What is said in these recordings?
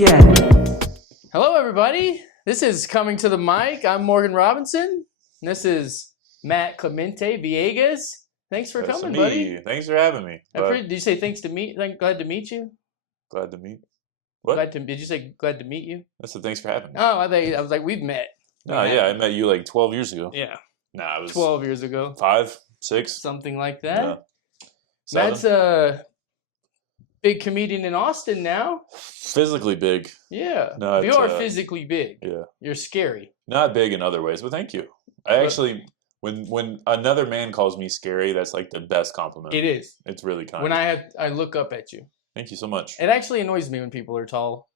Yeah. Hello, everybody. This is Coming to the Mic. I'm Morgan Robinson. This is Matt Clemente, Villegas. Thanks for coming, buddy. Thanks for having me. Did you say thanks to meet? Glad to meet you. Glad to meet. What? Did you say glad to meet you? I said thanks for having me. Oh, I was like, we've met. I met you like 12 years ago. Yeah. Nah, it was 12 years ago. 5, 6. Something like that. Yeah. Matt's a big comedian in Austin now. Physically big. Yeah. No, you are physically big. Yeah. You're scary. Not big in other ways, but thank you. When another man calls me scary, that's like the best compliment. It is. It's really kind. When I look up at you. Thank you so much. It actually annoys me when people are tall.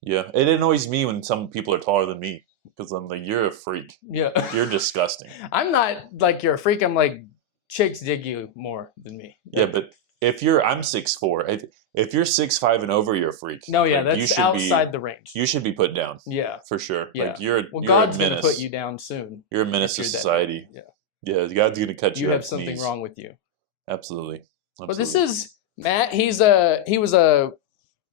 Yeah. It annoys me when some people are taller than me because I'm like, you're a freak. Yeah. You're disgusting. I'm not like you're a freak. I'm like, chicks dig you more than me. Yeah, but I'm 6'4". If you're 6'5" and over, you're a freak. No, yeah, like, that's outside the range. You should be put down. Yeah, for sure. Yeah. Like you're God's a menace. Gonna put you down soon. You're a menace to society. Yeah. Yeah, God's gonna cut you. You have something wrong with you. Absolutely. Well, this is Matt. He was a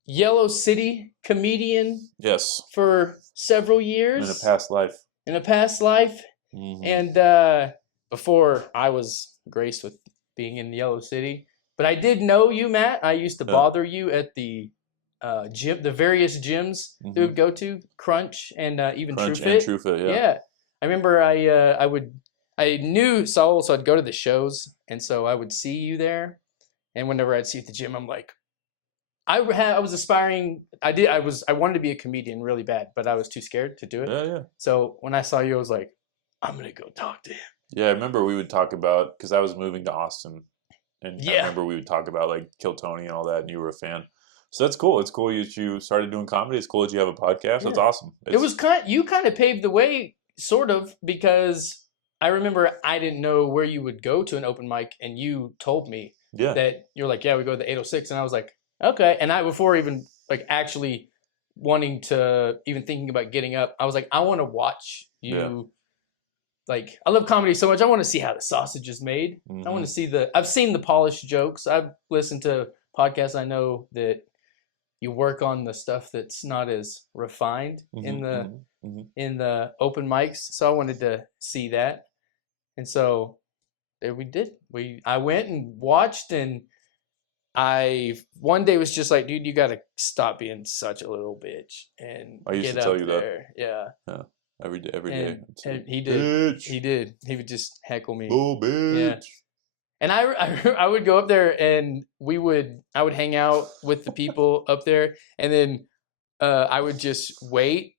Yellow City comedian. Yes. For several years. In a past life. Mm-hmm. And before I was graced with being in Yellow City. But I did know you, Matt. I used to bother you at the gym, the various gyms that we would go to, Crunch and even Crunch TrueFit. And TrueFit, yeah. Yeah, I remember I knew Saul, so I'd go to the shows, and so I would see you there. And whenever I'd see you at the gym, I'm like, I was aspiring. I wanted to be a comedian really bad, but I was too scared to do it. Yeah. So when I saw you, I was like, I'm gonna go talk to him. Yeah, I remember we would talk about because I was moving to Austin. And I remember we would talk about like Kill Tony and all that, and you were a fan. So that's cool. It's cool that you started doing comedy. It's cool that you have a podcast. Yeah. That's awesome. You kind of paved the way, sort of, because I remember I didn't know where you would go to an open mic, and you told me that you're like, yeah, we go to the 806, and I was like, okay. And before even like actually wanting to even thinking about getting up, I was like, I want to watch you. Yeah. Like, I love comedy so much. I want to see how the sausage is made. Mm-hmm. I want to see I've seen the polished jokes. I've listened to podcasts. I know that you work on the stuff that's not as refined in the open mics. So I wanted to see that. And so there we did. I went and watched, and one day was just like, dude, you got to stop being such a little bitch and I used get to tell up you there. That. Yeah. Every day. And he did. Bitch. He did. He would just heckle me. Oh, bitch. Yeah. And I would go up there, and I would hang out with the people up there, and then I would just wait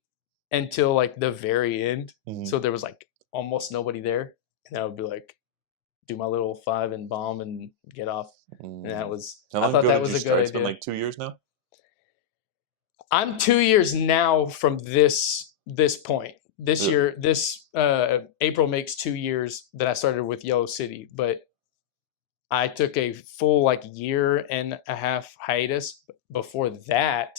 until like the very end. Mm-hmm. So there was like almost nobody there, and I would be like, do my little 5 and bomb and get off. Mm-hmm. And that was. I thought that was a good idea. It's been like 2 years now. I'm 2 years now from this point. This year, April makes 2 years that I started with Yellow City, but I took a full like year and a half hiatus before that,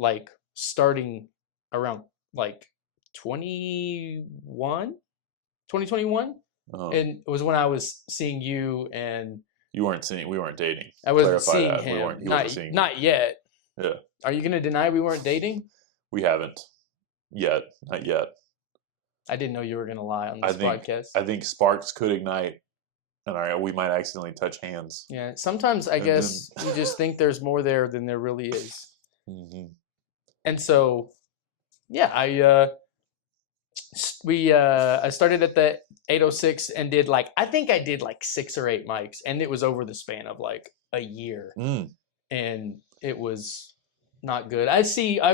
like starting around like 2021. Uh-huh. And it was when I was seeing you, and we weren't dating. I wasn't seeing him. Not yet. Yeah. Are you going to deny we weren't dating? We haven't yet. Not yet. I didn't know you were going to lie on this podcast. I think sparks could ignite, and we might accidentally touch hands. Yeah, sometimes I guess you just think there's more there than there really is. Mm-hmm. And so, yeah, I started at the 806 and did I think I did 6 or 8 mics, and it was over the span of like a year, and it was not good. I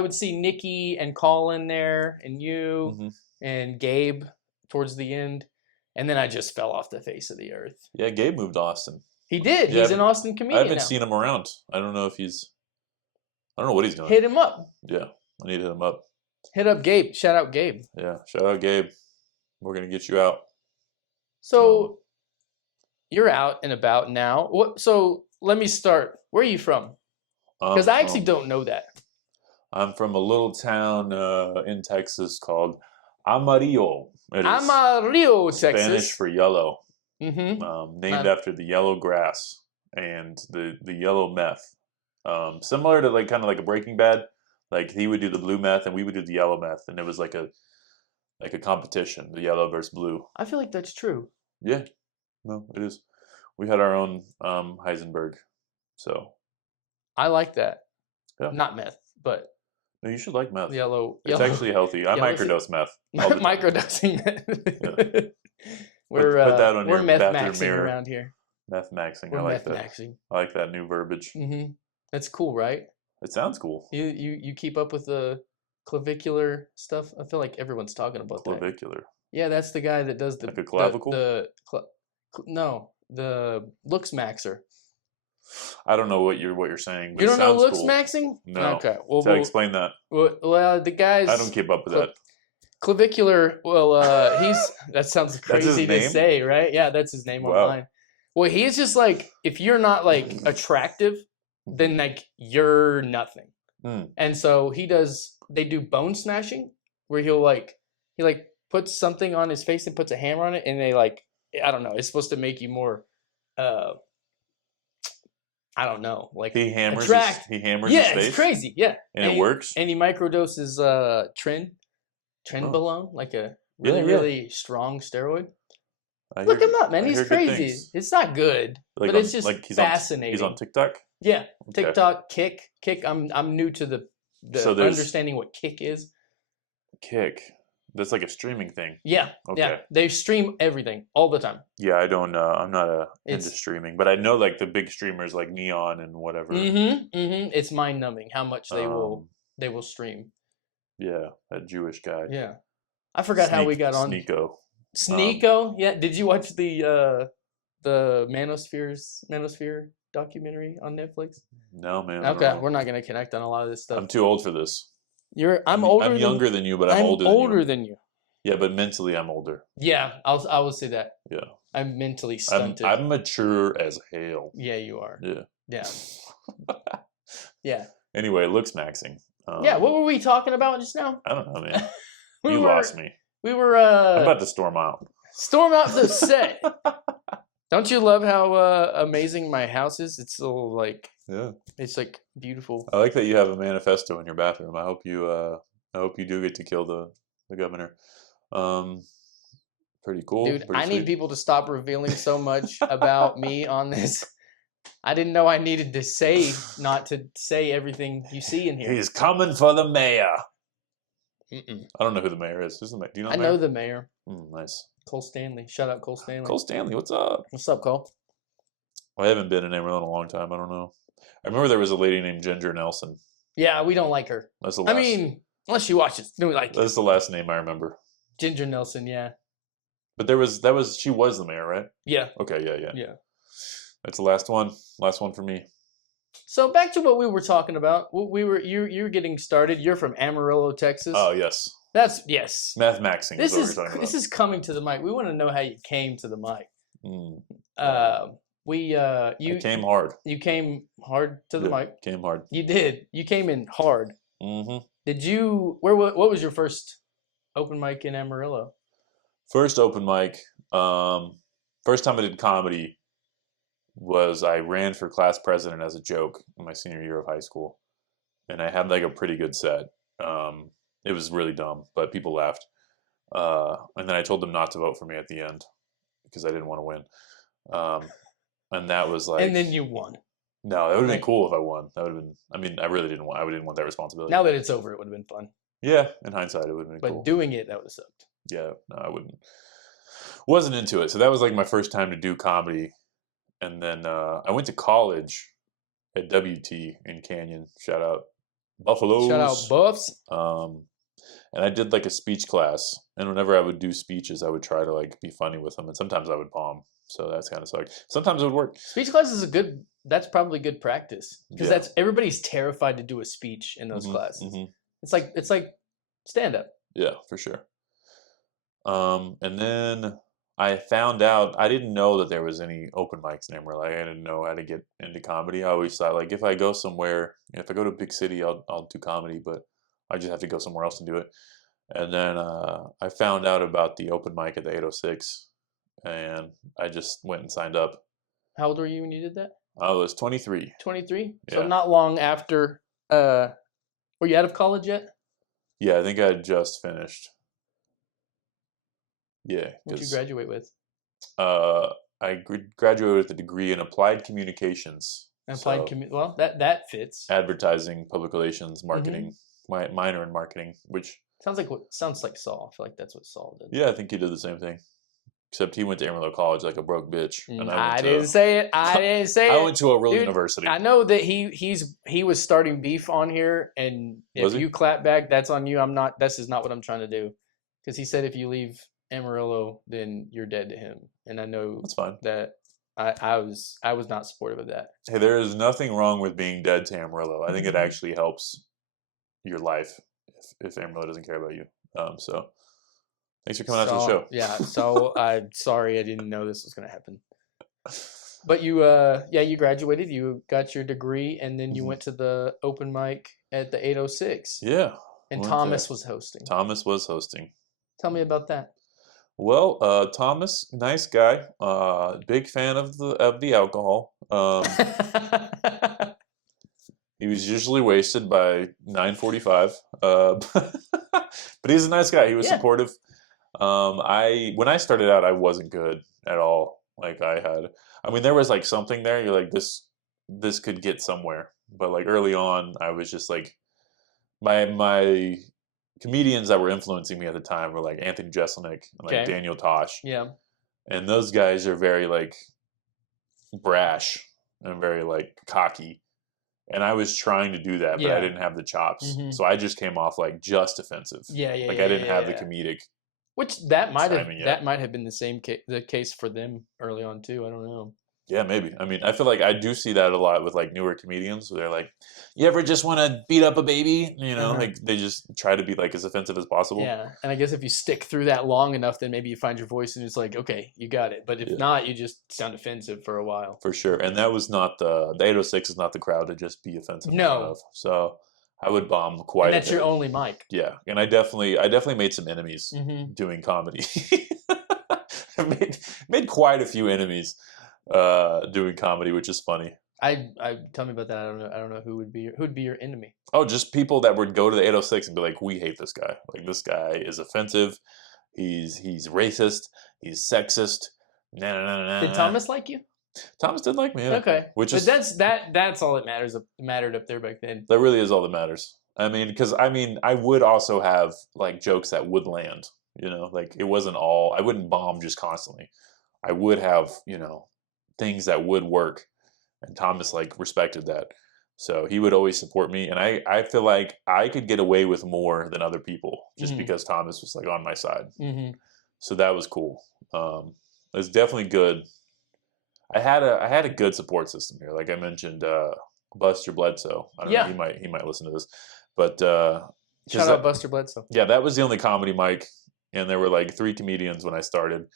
would see Nikki and Colin there, and you. Mm-hmm. And Gabe towards the end, and then I just fell off the face of the earth. Yeah, Gabe moved to Austin. He did. Yeah, he's an Austin comedian. I haven't seen him around. I don't know what he's doing. Hit him up. Yeah, I need to hit him up. Hit up Gabe. Shout out Gabe. Yeah, shout out Gabe. We're gonna get you out. So you're out and about now. So let me start. Where are you from? Because I actually don't know that. I'm from a little town in Texas called Amarillo. Amarillo, Texas. Spanish for yellow. Mm-hmm. Named after the yellow grass and the yellow meth. Similar to kind of like a Breaking Bad. Like he would do the blue meth and we would do the yellow meth, and it was like a competition, the yellow versus blue. I feel like that's true. Yeah, no, it is. We had our own Heisenberg, so I like that. Yeah. Not meth, but no, you should like meth. Yellow. It's actually healthy. I microdose meth. Microdosing meth. Yeah. We're put that on we're your meth bathroom maxing mirror. around here. Meth maxing. We're I like meth that. maxing. I like that new verbiage. Mm-hmm. That's cool, right? It sounds cool. You keep up with the clavicular stuff. I feel like everyone's talking about that. Clavicular. Yeah, that's the guy that does the like a clavicle. No, the looks maxer. I don't know what you're saying. But You don't know looks cool. maxing? No. Okay. Well, so explain that. Well, the guys. I don't keep up with that. Clavicular. Well, that sounds crazy to say, right? Yeah, that's his name online. Well, he's just like, if you're not like attractive, then like you're nothing. And so they do bone snatching, where he puts something on his face and puts a hammer on it, and they I don't know, it's supposed to make you more I don't know, like he hammers attract. His face? It's crazy, yeah. And it works? And he microdoses trenbolone, like a really strong steroid. Look him up, man. He's crazy. It's not good, but it's just fascinating. He's on TikTok? Yeah, TikTok, Kick. I'm new to the understanding what Kick is. Kick. That's like a streaming thing. Yeah, yeah. They stream everything all the time. Yeah, I don't. I'm not into streaming, but I know like the big streamers like Neon and whatever. It's mind numbing how much they will stream. Yeah, that Jewish guy. Yeah, I forgot how we got on Sneeko. Yeah, did you watch the Manosphere documentary on Netflix? No, man. Okay, we're not gonna connect on a lot of this stuff. I'm too old for this. I'm older. I'm younger than you, but I'm older than you. Yeah, but mentally I'm older. Yeah, I will say that. Yeah. I'm mentally stunted. I'm mature as hell. Yeah, you are. Yeah. Yeah. Yeah. Anyway, looks maxing. Yeah, what were we talking about just now? I don't know, man. You lost me. We were I'm about to storm out. Storm out the set. Don't you love how amazing my house is? It's so like it's like beautiful. I like that you have a manifesto in your bathroom. I hope you do get to kill the governor. Pretty cool. Dude, pretty I need people to stop revealing so much about me on this. I didn't know I needed to not to say everything you see in here. He's coming for the mayor. Mm-mm. I don't know who the mayor is. Who's the mayor? Do you know the mayor? I know the mayor. Nice. Cole Stanley. Shout out Cole Stanley. Cole Stanley, what's up? What's up, Cole? I haven't been in Amarillo in a long time. I don't know. I remember there was a lady named Ginger Nelson. Yeah, we don't like her. That's the last. I mean, unless you watch it, do we like it? That's the last name I remember. Ginger Nelson, yeah. But she was the mayor, right? Yeah. Okay, yeah. That's the last one. Last one for me. So back to what we were talking about. You're getting started. You're from Amarillo, Texas. Oh yes. Yes. Math maxing. This is coming to the mic. We want to know how you came to the mic. You came hard. You came hard to the mic. Came hard. You did. You came in hard. Mm-hmm. Did you? What was your first open mic in Amarillo? First open mic. First time I did comedy was I ran for class president as a joke in my senior year of high school, and I had like a pretty good set. It was really dumb, but people laughed. And then I told them not to vote for me at the end because I didn't want to win. And that was like. And then you won. No, that would have been cool if I won. That would have been. I mean, I really didn't want. I didn't want that responsibility. Now that it's over, it would have been fun. Yeah, in hindsight, it would have been cool. But doing it, that would have sucked. Yeah, no, I wouldn't. Wasn't into it. So that was like my first time to do comedy. And then I went to college at WT in Canyon. Shout out Buffaloes. Shout out Buffs. And I did like a speech class. And whenever I would do speeches, I would try to like be funny with them. And sometimes I would bomb. So that's kind of sucked. Sometimes it would work. Speech class is that's probably good practice. Because everybody's terrified to do a speech in those classes. Mm-hmm. It's like stand up. Yeah, for sure. And then I found out, I didn't know that there was any open mics in Amarillo. I didn't know how to get into comedy. I always thought, like, if I go somewhere, if I go to a big city, I'll do comedy, but I just have to go somewhere else to do it. And then I found out about the open mic at the 806, and I just went and signed up. How old were you when you did that? I was 23. 23? Yeah. So not long after, were Were you out of college yet? Yeah, I think I had just finished. Yeah. What'd you graduate with? I graduated with a degree in applied communications. Well, that fits. Advertising, public relations, Mm-hmm. marketing. My minor in marketing, which sounds like Saul. I feel like that's what Saul did. yeah, I think he did the same thing. Except he went to Amarillo College like a broke bitch, and I didn't say it. I didn't say I it. went to a real Dude, university. I know that he was starting beef on here, and if you clap back, that's on you. I'm not. This is not what I'm trying to do, because he said if you leave Amarillo, then you're dead to him, and I know that's fine. That I was not supportive of that. Hey, there is nothing wrong with being dead to Amarillo. I think it actually helps your life if Amarillo doesn't care about you. So thanks for coming out to the show. Yeah, so I'm sorry I didn't know this was going to happen. But you graduated, you got your degree, and then you went to the open mic at the 806. Yeah. And Thomas was hosting. Thomas was hosting. Tell me about that. Well, Thomas, nice guy. Big fan of the alcohol. He was usually wasted by 9:45. But he's a nice guy. He was supportive. When I started out, I wasn't good at all. Like there was like something there. You're like, this could get somewhere. But like early on, I was just like, my comedians that were influencing me at the time were like Anthony Jeselnik and like Daniel Tosh. Yeah. And those guys are very like brash and very like cocky. And I was trying to do that, but I didn't have the chops. Mm-hmm. So I just came off like just offensive. I didn't have the comedic. Which that might have been the case for them early on too. I don't know. Yeah, maybe. I mean, I feel like I do see that a lot with like newer comedians where they're like, you ever just want to beat up a baby? You know, like they just try to be like as offensive as possible. Yeah. And I guess if you stick through that long enough, then maybe you find your voice and it's like, okay, you got it. But if not, you just sound offensive for a while. For sure. And that was not the 806 is not the crowd to just be offensive. No. So I would bomb quite a bit. That's your only mic. Yeah. And I definitely made some enemies doing comedy. I made quite a few enemies doing comedy, which is funny. I tell me about that. I don't know who'd be your enemy. Oh, just people that would go to the 806 and be like, we hate this guy. Like, this guy is offensive. He's racist. He's sexist. Did Thomas like you? Thomas did like me. Yeah. Okay, that's all that mattered up there back then. That really is all that matters. I mean, I would also have like jokes that would land. You know, like it wasn't all. I wouldn't bomb just constantly. I would have things that would work, and Thomas like respected that, so he would always support me, and I feel like I could get away with more than other people just because Thomas was like on my side. So that was cool. It was definitely good. I had a good support system here. Like I mentioned, Buster Bledsoe. I don't know, he might listen to this, but shout out Buster Bledsoe. Yeah, that was the only comedy mic, and there were like 3 comedians when I started,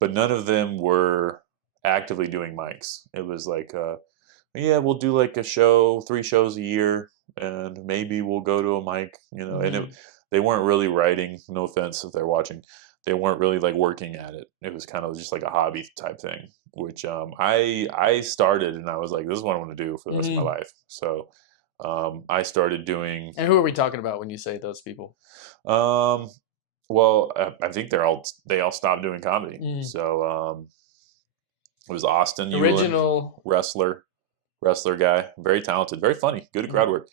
but none of them were actively doing mics. It was like, we'll do like 3 shows a year, and maybe we'll go to a mic, and they weren't really writing, no offense if they're watching, they weren't really like working at it. It was kind of just like a hobby type thing, which I started, and I was like, this is what I want to do for the rest of my life. So I started doing. And who are we talking about when you say those people? Well, I think they all stopped doing comedy. So it was Austin, original wrestler guy, very talented, very funny, good at crowd work.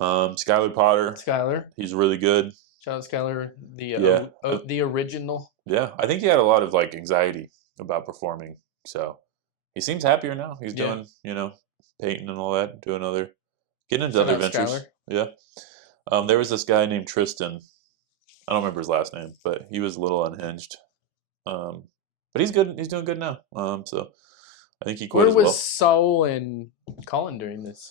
Skylar Potter, he's really good. Shout out Skylar, the original. Yeah, I think he had a lot of like anxiety about performing, so he seems happier now. He's doing, painting and all that, getting into other ventures. Skylar. Yeah. There was this guy named Tristan. I don't remember his last name, but he was a little unhinged. But he's good. He's doing good now. So I think he quit as well. Where was Saul and Colin during this?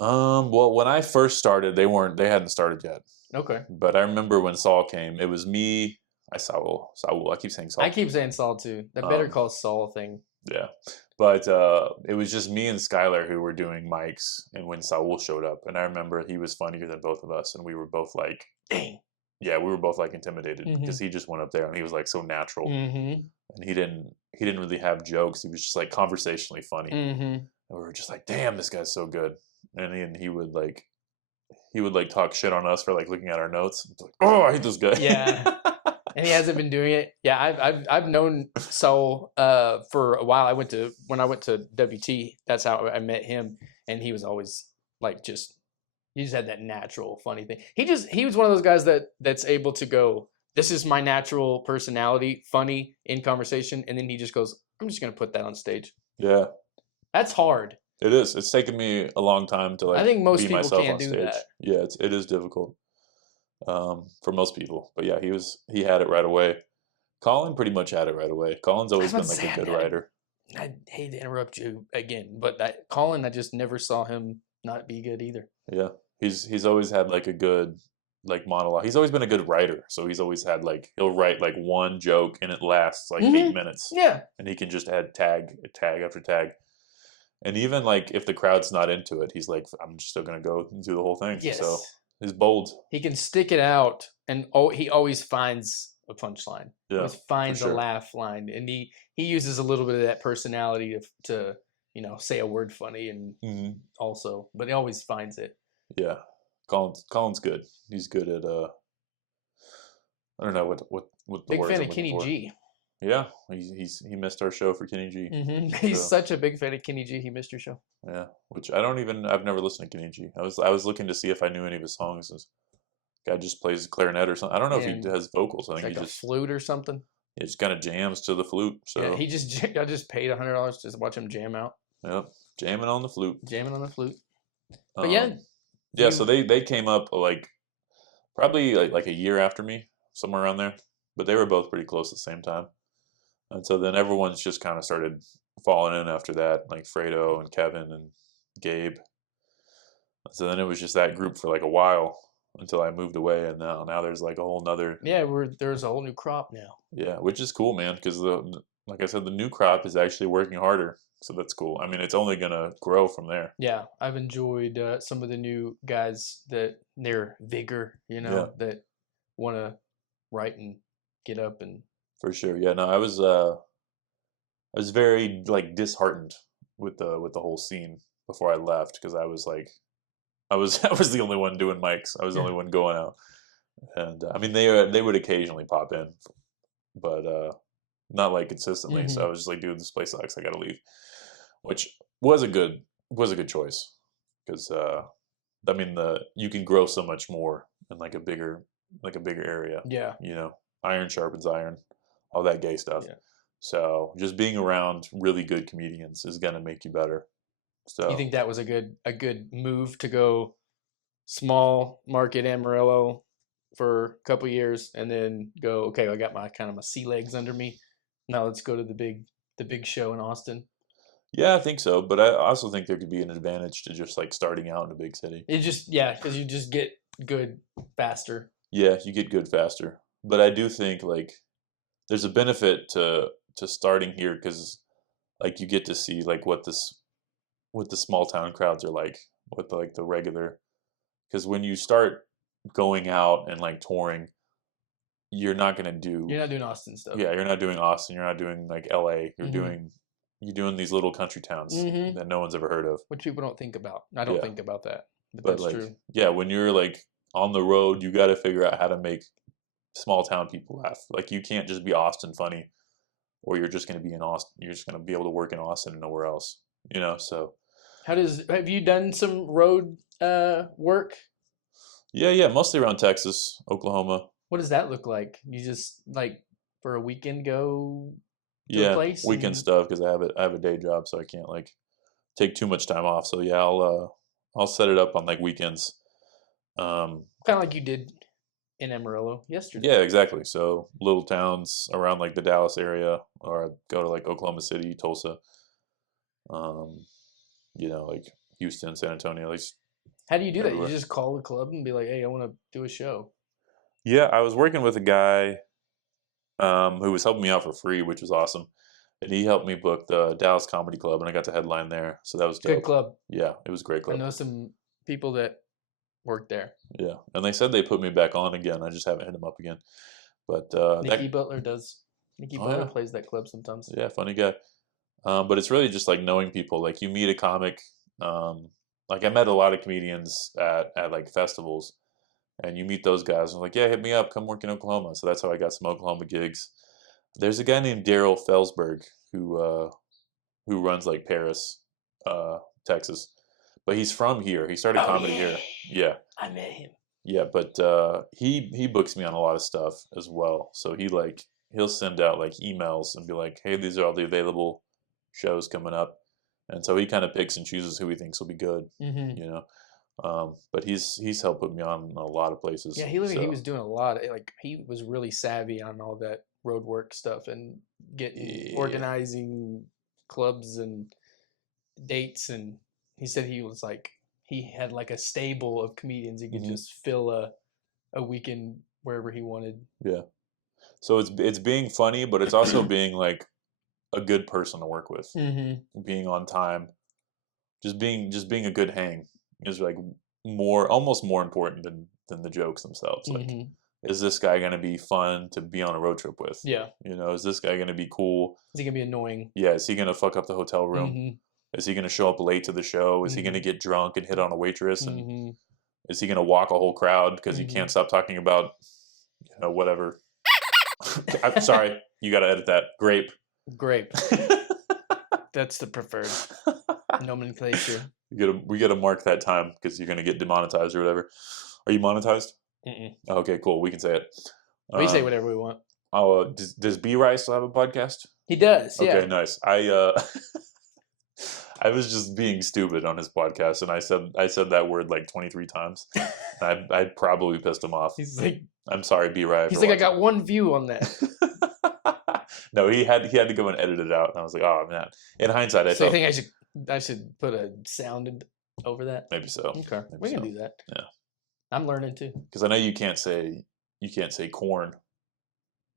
Well, when I first started, they hadn't started yet. Okay. But I remember when Saul came, it was me. Saul. I keep saying Saul. I keep saying Saul too. That Better Call Saul thing. Yeah. But it was just me and Skylar who were doing mics, and when Saul showed up, and I remember he was funnier than both of us, and we were both like, dang. Yeah, we were both like intimidated because he just went up there and he was like so natural, and he didn't really have jokes. He was just like conversationally funny, and we were just like, damn, this guy's so good. And he would like, he would like talk shit on us for like looking at our notes. It's like, oh, I hate this guy. Yeah. And he hasn't been doing it. Yeah, I've known Saul for a while. When I went to WT. That's how I met him, and he was always like he just had that natural funny thing. He was one of those guys that's able to go, this is my natural personality, funny in conversation, and then he just goes, I'm just gonna put that on stage. Yeah, that's hard. It is. It's taken me a long time to like I think most be people myself can't on do stage. that. Yeah, it is difficult for most people. But yeah, he had it right away. Colin pretty much had it right away. Colin's always been like a good writer. I hate to interrupt you again, but Colin, I just never saw him not be good either. Yeah, he's always had like a good like monologue. He's always been a good writer, so he's always had like he'll write like one joke and it lasts like 8 minutes. Yeah, and he can just add tag after tag. And even like if the crowd's not into it, he's like, I'm just still gonna go and do the whole thing. Yes. So he's bold. He can stick it out, and he always finds a punchline. Yeah, always finds a laugh line, and he uses a little bit of that personality to say a word funny, and also, but he always finds it. Yeah, Colin's good. He's good at I don't know what the big word fan of Kenny G. Yeah, he missed our show for Kenny G. He's such a big fan of Kenny G. He missed your show. Yeah, which I've never listened to Kenny G. I was looking to see if I knew any of his songs. This guy just plays clarinet or something. I don't know if he has vocals. I think he just flute or something. He just kind of jams to the flute. So yeah, I just paid $100 to watch him jam out. Yep, jamming on the flute. But yeah. Yeah, so they came up like probably like a year after me, somewhere around there. But they were both pretty close at the same time. And so then everyone's just kind of started falling in after that, like Fredo and Kevin and Gabe. So then it was just that group for like a while until I moved away, and now there's like a whole nother. Yeah, there's a whole new crop now. Yeah, which is cool, man, because like I said, the new crop is actually working harder. So that's cool. I mean, it's only gonna grow from there. Yeah, I've enjoyed some of the new guys that their vigor, that want to write and get up and. For sure, yeah. No, I was very like disheartened with the whole scene before I left because I was like, I was the only one doing mics. I was the only one going out, and I mean they would occasionally pop in, but not like consistently. So I was just like, dude, this place sucks. I gotta leave, which was a good choice because I mean you can grow so much more in like a bigger area. Yeah, iron sharpens iron. All that gay stuff. Yeah. So just being around really good comedians is gonna make you better. So you think that was a good move to go small market Amarillo for a couple years and then go, okay, I got my sea legs under me. Now let's go to the big show in Austin. Yeah, I think so. But I also think there could be an advantage to just like starting out in a big city. Because you just get good faster. Yeah, you get good faster. But I do think like there's a benefit to starting here because like you get to see like what the small town crowds are like with like the regular, because when you start going out and like touring, you're not doing Austin stuff. Yeah, you're not doing Austin. You're not doing like LA. You're doing these little country towns that no one's ever heard of, which people don't think about. I don't think about that, but that's like, true. Yeah, when you're like on the road, you got to figure out how to make small town people laugh. Like you can't just be Austin funny, or you're just going to be in Austin. You're just going to be able to work in Austin and nowhere else. So have you done some road work? Yeah, mostly around Texas, Oklahoma. What does that look like? You just like for a weekend go to a place? Weekend stuff because I have a day job, so I can't like take too much time off. So yeah, I'll set it up on like weekends. Kind of like you did in Amarillo yesterday. Yeah, exactly. So little towns around like the Dallas area, or I'd go to like Oklahoma City, Tulsa, like Houston, San Antonio. At least. How do you do that? You just call the club and be like, "Hey, I want to do a show." Yeah, I was working with a guy who was helping me out for free, which was awesome. And he helped me book the Dallas Comedy Club, and I got to headline there. So that was dope. Good club. Yeah, it was a great club. I know some people that work there. Yeah, and they said they put me back on again. I just haven't hit them up again. But Nikki Butler does. Nikki Butler plays that club sometimes. Yeah, funny guy. But it's really just like knowing people. Like you meet a comic, like I met a lot of comedians at like festivals, and you meet those guys. And like, yeah, hit me up, come work in Oklahoma. So that's how I got some Oklahoma gigs. There's a guy named Daryl Felsberg who runs like Paris, Texas, but he's from here. He started comedy here. Yeah, I met him. yeah, but he books me on a lot of stuff as well. So he'll send out like emails and be like, "Hey, these are all the available shows coming up," and so he kind of picks and chooses who he thinks will be good. Mm-hmm. You know, but he's helped put me on a lot of places. Yeah, he was doing a lot. Like he was really savvy on all that road work stuff and organizing clubs and dates. And he said he had like a stable of comedians. He could just fill a weekend wherever he wanted. Yeah. So it's being funny, but it's also being like a good person to work with. Mm-hmm. Being on time, just being a good hang is like almost more important than the jokes themselves. Like, is this guy gonna be fun to be on a road trip with? Yeah. You know, is this guy gonna be cool? Is he gonna be annoying? Yeah. Is he gonna fuck up the hotel room? Mm-hmm. Is he gonna show up late to the show? Is he gonna get drunk and hit on a waitress? And is he gonna walk a whole crowd because he can't stop talking about, whatever? I'm sorry, you gotta edit that. Grape. That's the preferred nomenclature. We gotta mark that time because you're gonna get demonetized or whatever. Are you monetized? Mm-mm. Okay, cool. We can say it. We say whatever we want. Oh, does B Rice still have a podcast? He does. Yeah. Okay, nice. I I was just being stupid on his podcast, and I said that word like 23 times. I probably pissed him off. He's like, I'm sorry, B Rice. He's like, I got one view on that. No, he had to go and edit it out, and I was like, oh man. In hindsight, I so felt. You think I should put a sound over that? Maybe so. Okay, we can do that. Yeah, I'm learning too. Because I know you can't say corn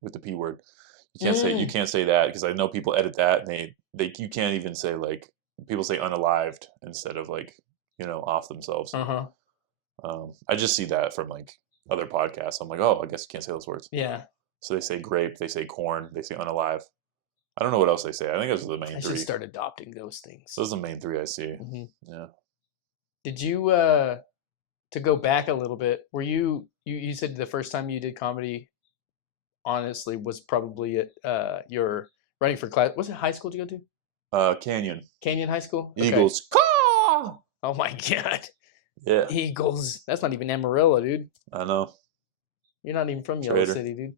with the P word. You can't say that because I know people edit that and you can't even say like people say unalived instead of like off themselves. I just see that from like other podcasts. I'm like, oh, I guess you can't say those words. Yeah. So they say grape, they say corn, they say unalive. I don't know what else they say. I think those are the main three. I should start adopting those things. Those are the main three I see. Yeah. Did you to go back a little bit? Were you said the first time you did comedy, honestly, was probably at your running for class. Was it high school? Did you go to? Canyon. Canyon High School. Eagles. Okay. Oh my god. Yeah. Eagles. That's not even Amarillo, dude. I know. You're not even from Yellow City, dude.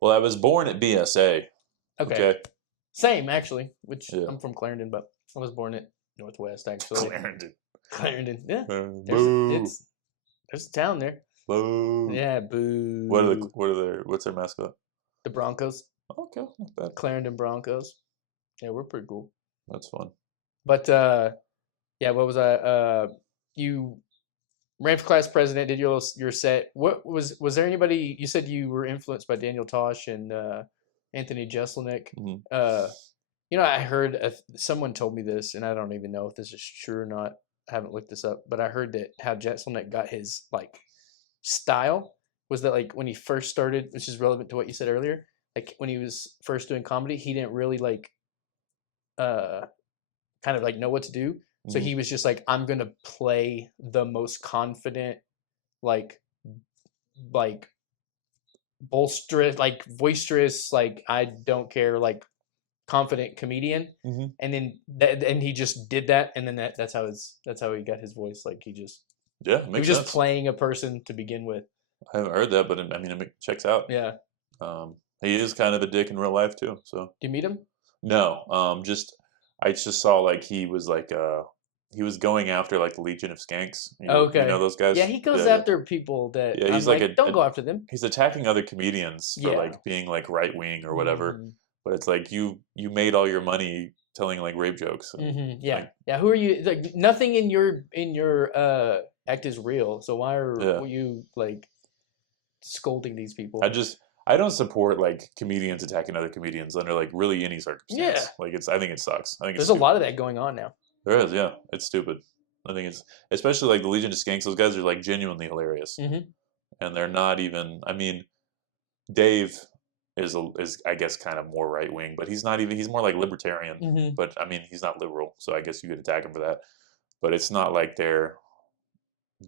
Well, I was born at BSA. Okay. Same, actually. I'm from Clarendon, but I was born at Northwest, actually. Clarendon. Yeah. There's a town there. Boo. Yeah, boo. What's their mascot? The Broncos. Okay, not bad. Clarendon Broncos. Yeah, we're pretty cool. That's fun. But yeah, what was I? You ran for class president, did your set. What was there anybody? You said you were influenced by Daniel Tosh and Anthony Jeselnik. I heard someone told me this, and I don't even know if this is true or not. I haven't looked this up, but I heard that how Jeselnik got his like style was that like when he first started, which is relevant to what you said earlier. Like when he was first doing comedy, he didn't really like kind of like know what to do. So he was just like, I'm gonna play the most confident, like bolsterous, like boisterous, like I don't care, like confident comedian. And then and he just did that, and then that's how he got his voice. Like he was just playing a person to begin with. I haven't heard that, but I mean, it checks out. Yeah. He is kind of a dick in real life too. So. Did you meet him? No. I just saw like he was going after like the Legion of Skanks. Okay. You know those guys? Yeah, he goes after people that. Yeah, he's don't go after them. He's attacking other comedians for like being like right wing or whatever. But it's like you made all your money telling like rape jokes. Yeah. Like, yeah. Who are you? Like nothing in your act is real. So why are you like scolding these people? I don't support like comedians attacking other comedians under like really any circumstance. Yeah. Like I think it sucks. I think there's a lot of that going on now. There is, yeah. It's stupid. I think it's especially like the Legion of Skanks. Those guys are like genuinely hilarious, and they're not even. I mean, Dave is I guess kind of more right wing, but he's not even. He's more like libertarian. But I mean, he's not liberal, so I guess you could attack him for that. but it's not like they're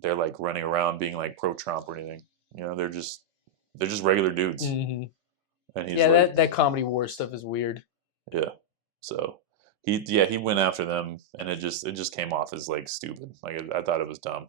like running around being like pro-Trump or anything. You know, they're just regular dudes. Mm-hmm. And he's Yeah, like, that comedy war stuff is weird. yeah. So he went after them, and it just came off as like stupid. Like I thought it was dumb,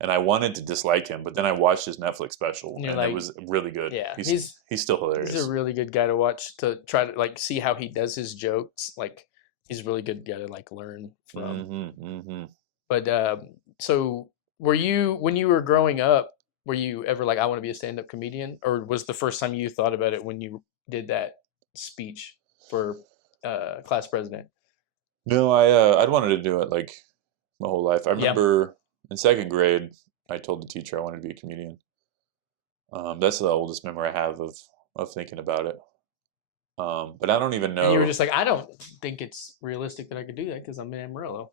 and I wanted to dislike him, but then I watched his Netflix special, and like, it was really good. Yeah, he's still hilarious. He's a really good guy to watch, to try to like see how he does his jokes. Like, he's a really good guy to like learn from. Mm-hmm, mm-hmm. But so were you, when you were growing up, were you ever like, I want to be a stand-up comedian, or was the first time you thought about it when you did that speech for class president? No, I'd wanted to do it like my whole life. I remember in second grade, I told the teacher I wanted to be a comedian. That's the oldest memory I have of thinking about it. But I don't even know. And you were just like, I don't think it's realistic that I could do that because I'm in Amarillo.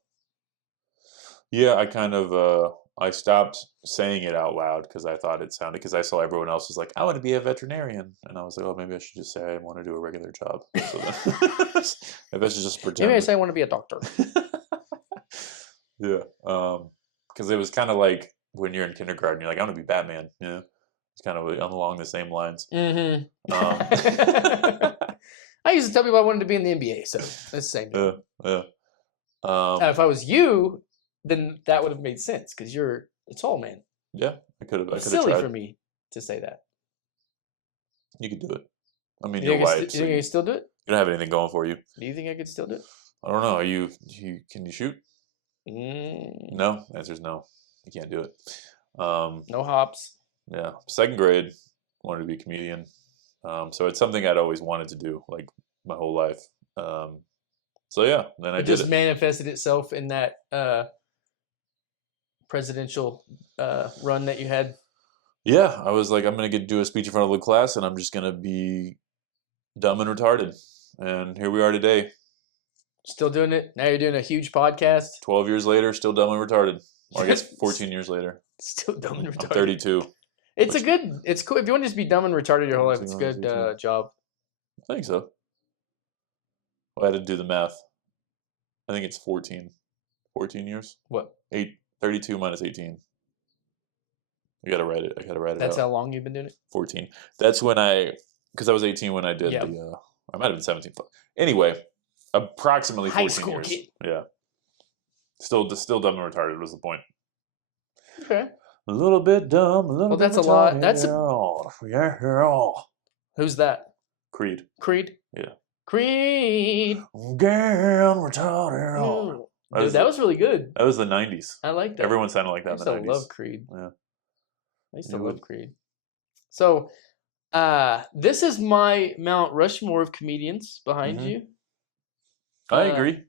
Yeah, I kind of I stopped saying it out loud because I thought it sounded, because I saw everyone else was like, I want to be a veterinarian, and I was like, oh, maybe I should just say I want to do a regular job. So then, maybe I should just pretend. Maybe I say I want to be a doctor. Yeah, because it was kind of like when you're in kindergarten, you're like, I want to be Batman. You know, it's kind of along the same lines. Mm-hmm. I used to tell people I wanted to be in the NBA, so it's the same. Yeah. If I was you, then that would have made sense because you're a tall man. Yeah, I could have. It's silly for me to say that. You could do it. I mean, you're white. You think I could still do it? You don't have anything going for you. Do you think I could still do it? I don't know. Can you shoot? Mm. No. The answer is no. You can't do it. No hops. Yeah. Second grade, wanted to be a comedian. So it's something I'd always wanted to do, like my whole life. So yeah, then I did it. Just manifested itself in that presidential run that you had. Yeah, I was like, I'm gonna do a speech in front of the class, and I'm just gonna be dumb and retarded. And here we are today. Still doing it. Now you're doing a huge podcast. 12 years later, still dumb and retarded. Or I guess 14 years later. Still dumb and retarded. I'm 32. It's cool. If you want to just be dumb and retarded your whole life, it's a good job. I think so. Well, I had to do the math. I think it's 14. 14 years? What? 32 minus 18. I gotta write it. That's how long you've been doing it? 14. That's when because I was 18 when I did the, I might have been 17. Anyway, approximately 14 years. High school kid. Yeah. Still dumb and retarded was the point. Okay. A little bit dumb, a little bit that's retarded. a lot. Who's that? Creed. Yeah. Creed. Again, retarded. Dude, that was really good. That was the 90s. I like that. Everyone sounded like that in the 90s. I used to love Creed. Yeah. I used to love Creed. So, this is my Mount Rushmore of comedians behind you. I agree.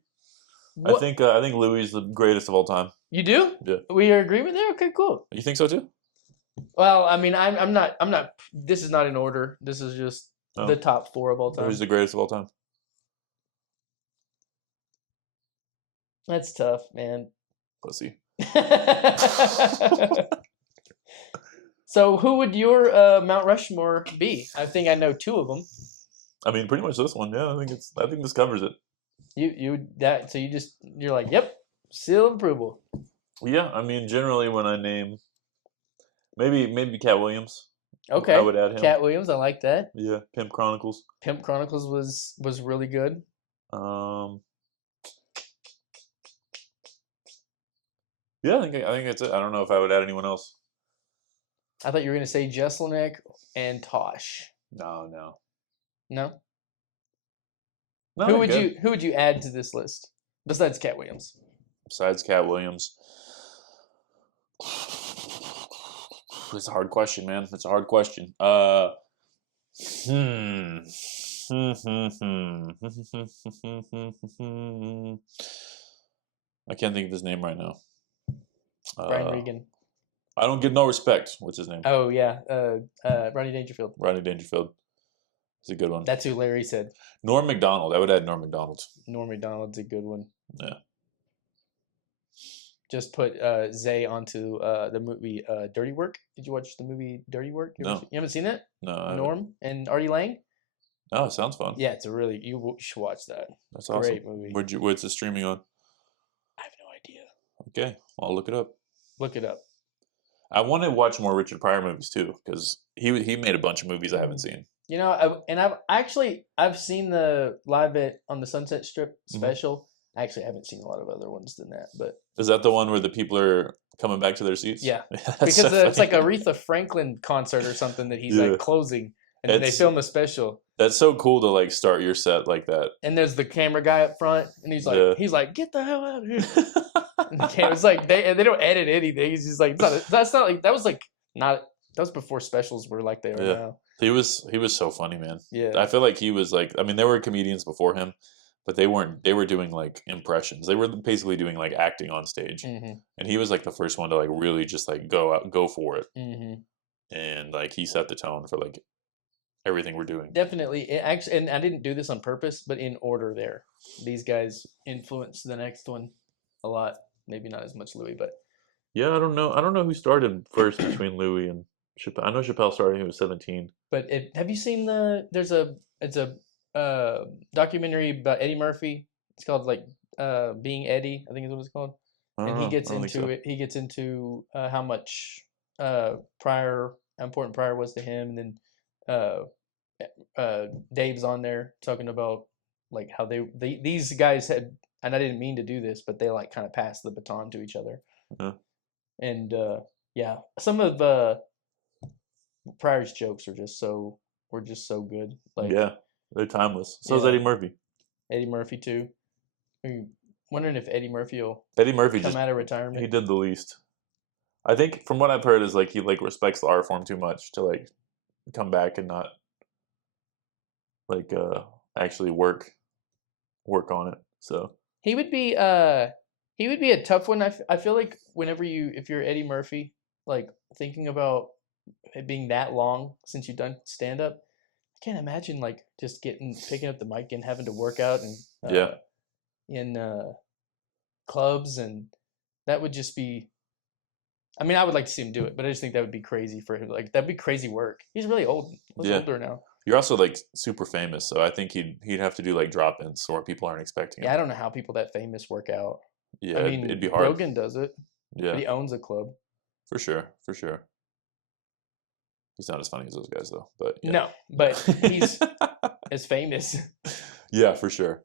I think Louis is the greatest of all time. You do? Yeah. We are in agreement there? Okay, cool. You think so too? Well, I mean, I'm not, this is not in order. This is just the top 4 of all time. Who's the greatest of all time? That's tough, man. Pussy. So who would your Mount Rushmore be? I think I know 2 of them. I mean, pretty much this one. Yeah, I think this covers it. So you're like, yep, seal of approval. Yeah, I mean, generally when I name, maybe Cat Williams. Okay, I would add him. Cat Williams, I like that. Yeah, Pimp Chronicles. Pimp Chronicles was really good. Yeah, I think that's it. I don't know if I would add anyone else. I thought you were gonna say Jesselnick and Tosh. No. Who would you add to this list besides Cat Williams? Besides Cat Williams, it's a hard question, man. It's a hard question. I can't think of his name right now. Brian Regan. I don't give no respect. What's his name? Oh yeah, Rodney Dangerfield. Rodney Dangerfield. It's a good one. That's who Larry said. Norm Macdonald. I would add Norm Macdonald. Norm Macdonald's a good one. Yeah. Just put Zay onto the movie Dirty Work. Did you watch the movie Dirty Work? You haven't seen that? No. Norm and Artie Lang? Oh, it sounds fun. Yeah, you should watch that. That's awesome. Great movie. What's it streaming on? I have no idea. Okay, well, I'll look it up. Look it up. I want to watch more Richard Pryor movies too, because he made a bunch of movies I haven't seen. You know, I've seen the Live on the Sunset Strip special. I actually haven't seen a lot of other ones than that, but is that the one where the people are coming back to their seats? Yeah, because so it's like a Aretha Franklin concert or something that he's like closing, and then they film a special. That's so cool to like start your set like that. And there's the camera guy up front, and he's like, get the hell out of here. And the camera's like, they don't edit anything. He's just like, that was before specials were like they are now. He was so funny, man. Yeah, I feel like he was like, I mean, there were comedians before him, but they weren't. They were doing like impressions. They were basically doing like acting on stage, and he was like the first one to like really just like go for it, and like he set the tone for like everything we're doing. Definitely, and I didn't do this on purpose, but in order there, these guys influenced the next one a lot. Maybe not as much Louis, but yeah, I don't know who started first between Louis and Chappelle. I know Chappelle started when he was 17. But have you seen it's a documentary about Eddie Murphy. It's called like Being Eddie, I think is what it's called. And he gets into it. He gets into how much how important Pryor was to him, and then Dave's on there talking about like how these guys had, and I didn't mean to do this, but they like kind of passed the baton to each other. And yeah, some of Pryor's jokes were just so good. Like, yeah, they're timeless. So is Eddie Murphy. Eddie Murphy too. I'm wondering if Eddie Murphy will come out of retirement. He did the least. I think from what I've heard is like he like respects the art form too much to like come back and not like actually work on it. So he would be a tough one. I feel like if you're Eddie Murphy, like thinking about it being that long since you've done stand up, I can't imagine like just picking up the mic and having to work out and in clubs, and that would just be. I mean, I would like to see him do it, but I just think that would be crazy for him. Like that'd be crazy work. He's really old. He's older now. You're also like super famous, so I think he'd have to do like drop-ins where people aren't expecting. Yeah, I don't know how people that famous work out. Yeah, I mean, it'd be hard. Rogan does it. Yeah, but he owns a club. For sure. He's not as funny as those guys though, but yeah. No, but he's as famous. Yeah, for sure.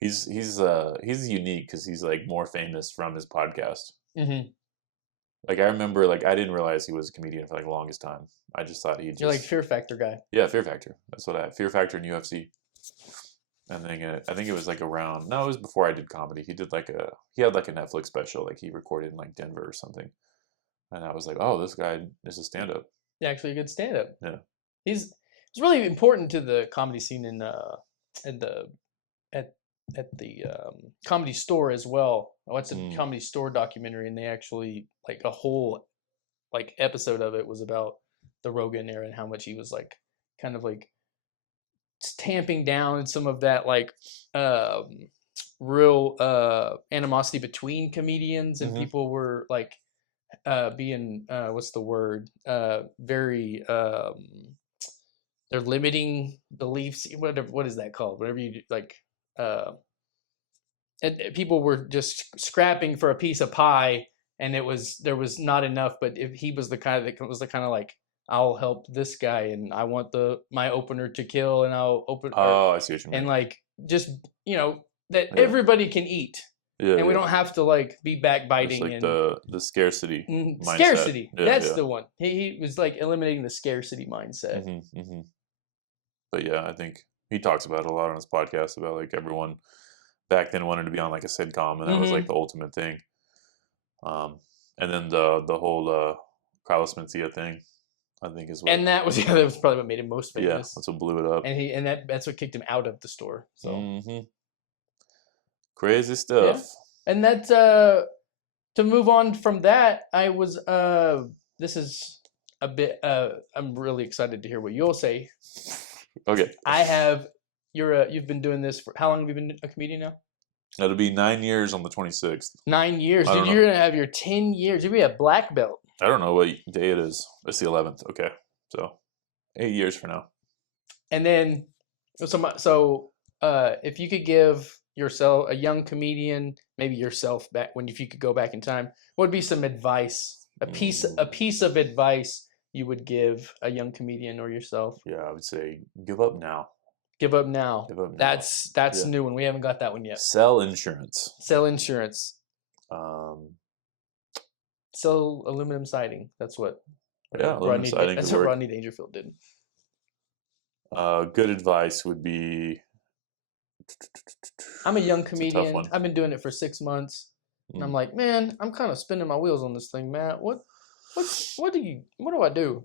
He's unique because he's like more famous from his podcast. Like I remember, like I didn't realize he was a comedian for like the longest time. I just thought You're like Fear Factor guy. Yeah, Fear Factor. That's what Fear Factor and UFC. And then I think it was like around. No, it was before I did comedy. He had like a Netflix special, like he recorded in like Denver or something. And I was like, oh, this guy is a stand-up. Yeah, actually a good stand-up. Yeah, he's really important to the comedy scene at the Comedy Store as well. It's a Comedy Store documentary, and they actually like a whole like episode of it was about the Rogan era and how much he was like kind of like tamping down some of that like real animosity between comedians, and people were like being what's the word very they're limiting beliefs, what is that called, whatever you do, like and people were just scrapping for a piece of pie, and there was not enough, but if he was the kind of like, I'll help this guy, and I want my opener to kill, and I'll open. Oh, I see what you mean. And like just that everybody can eat, and we don't have to like be backbiting. Like and the scarcity mindset. Scarcity. That's the one. He was like eliminating the scarcity mindset. But yeah, I think he talks about it a lot on his podcast about like everyone back then wanted to be on like a sitcom, and that was like the ultimate thing. And then the whole Carlos Mencia thing, I think is what. And that was probably what made him most famous. Yeah, that's what blew it up. And that's what kicked him out of the store. So crazy stuff. Yeah. And that to move on from that, I was this is a bit I'm really excited to hear what you'll say. Okay. You've been doing this for how long have you been a comedian now? It'll be 9 years on the 26th. 9 years. Dude, you're gonna have your 10 years. You'll be a black belt. I don't know what day it is. It's the 11th. Okay. So 8 years for now. And then if you could give yourself, a young comedian, maybe yourself back when if you could go back in time, what would be some advice, a piece of advice you would give a young comedian or yourself? Yeah, I would say give up now. Give up now. Give up now. That's new one. We haven't got that one yet. Sell insurance. Sell insurance. Um, Sell aluminum siding. That's what. Aluminum siding. That's what Rodney Dangerfield did. Good advice would be. I'm a young comedian. I've been doing it for 6 months, and I'm like, man, I'm kind of spinning my wheels on this thing, Matt. What do I do?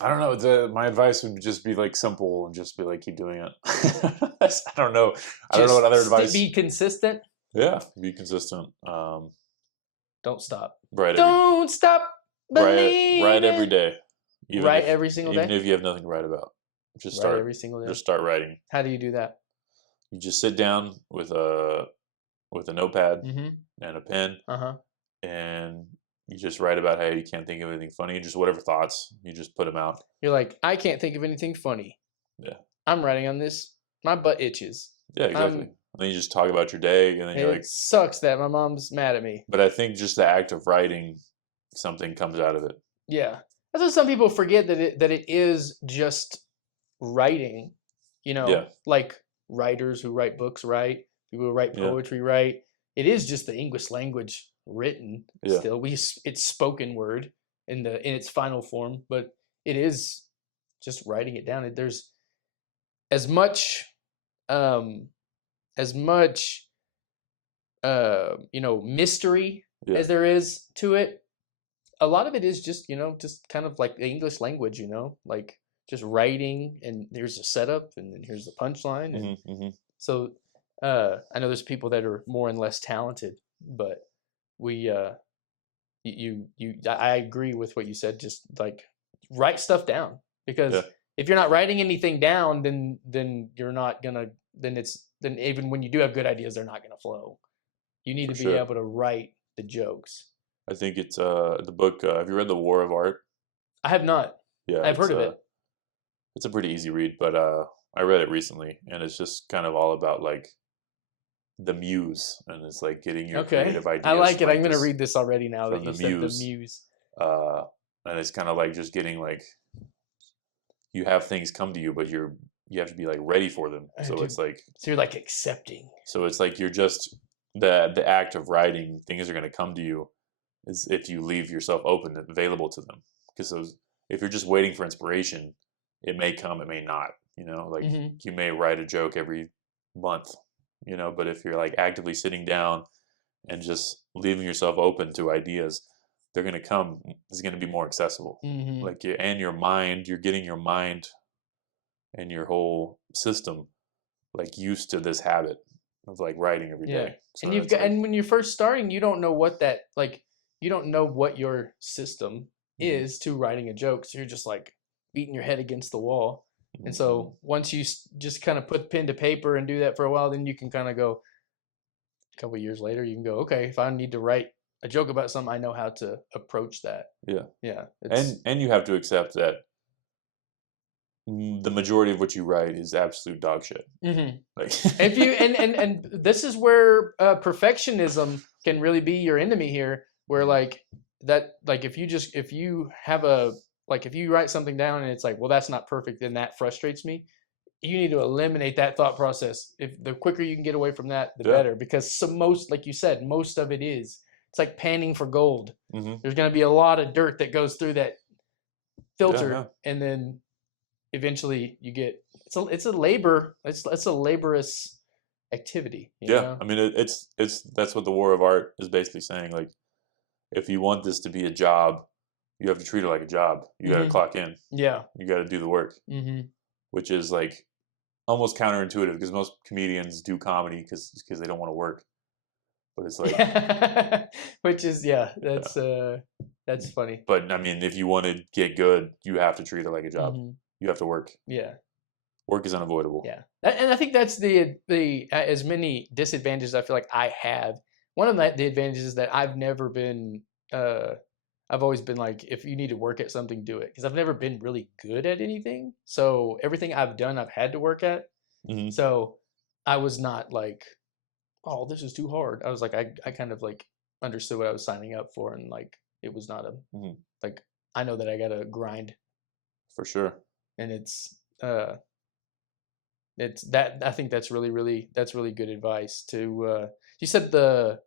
I don't know. My advice would just be like simple and just be like, keep doing it. I don't know. I don't know what other advice. Be consistent. Yeah, be consistent. Don't stop. Don't stop. Write every day. Every single day. Even if you have nothing to write about, just start every single day. Just start writing. How do you do that? You just sit down with a notepad and a pen, and you just write about how you can't think of anything funny. Just whatever thoughts, you just put them out. You're like, I can't think of anything funny. Yeah. I'm writing on this. My butt itches. Yeah, exactly. And then you just talk about your day, and then you're like, it sucks that my mom's mad at me. But I think just the act of writing, something comes out of it. Yeah. That's what some people forget, that it is just writing, like writers who write books write, people who write poetry write. It is just the English language written still. It's spoken word in its final form, but it is just writing it down. There's as much mystery as there is to it. A lot of it is just kind of like the English language, like just writing, and there's a setup, and then here's the punchline. And so I know there's people that are more and less talented, but I agree with what you said. Just like write stuff down, because if you're not writing anything down, then you're not gonna. Then even when you do have good ideas, they're not gonna flow. You need to be able to write the jokes. I think it's the book. Have you read The War of Art? I have not. Yeah, I've heard of it. It's a pretty easy read, but I read it recently, and it's just kind of all about like the muse, and it's like getting your creative ideas. I like it. I'm going to read this already now that you said the muse. And it's kind of like just getting like, you have things come to you, but you have to be like ready for them. So it's like, so you're like accepting. So it's like you're just the act of writing. Things are going to come to you, is if you leave yourself open and available to them. Because if you're just waiting for inspiration, it may come, it may not. Like you may write a joke every month. But if you're like actively sitting down and just leaving yourself open to ideas, they're going to come. It's going to be more accessible. Like your mind, you're getting your mind and your whole system like used to this habit of like writing every day. So and and when you're first starting, you don't know what you don't know what your system is to writing a joke. So you're just like beating your head against the wall. And so once you just kind of put pen to paper and do that for a while, then you can kind of go, a couple of years later, you can go, okay, if I need to write a joke about something, I know how to approach that. Yeah. And you have to accept that the majority of what you write is absolute dog shit. Like if you and this is where perfectionism can really be your enemy here, where like that, like if you write something down and it's like, well, that's not perfect, then that frustrates me. You need to eliminate that thought process. If the quicker you can get away from that, the better, because most, like you said, most of it is, it's like panning for gold. There's going to be a lot of dirt that goes through that filter, and then eventually you get it's a laborious activity. You know? I mean it's that's what the War of Art is basically saying. Like, if you want this to be a job, you have to treat it like a job. You got to clock in. Yeah, you got to do the work. Which is like almost counterintuitive, because most comedians do comedy because they don't want to work. But it's like, which is that's funny. But I mean, if you want to get good, you have to treat it like a job. You have to work. Yeah, work is unavoidable. Yeah, and I think that's the as many disadvantages I feel like I have. One of the advantages is that I've never been. I've always been like, if you need to work at something, do it. Because I've never been really good at anything. So everything I've done, I've had to work at. So I was not like, oh, this is too hard. I was like, I kind of like understood what I was signing up for, and like it was not a like I know that I gotta grind for sure, and it's that I think that's really good advice to. You said the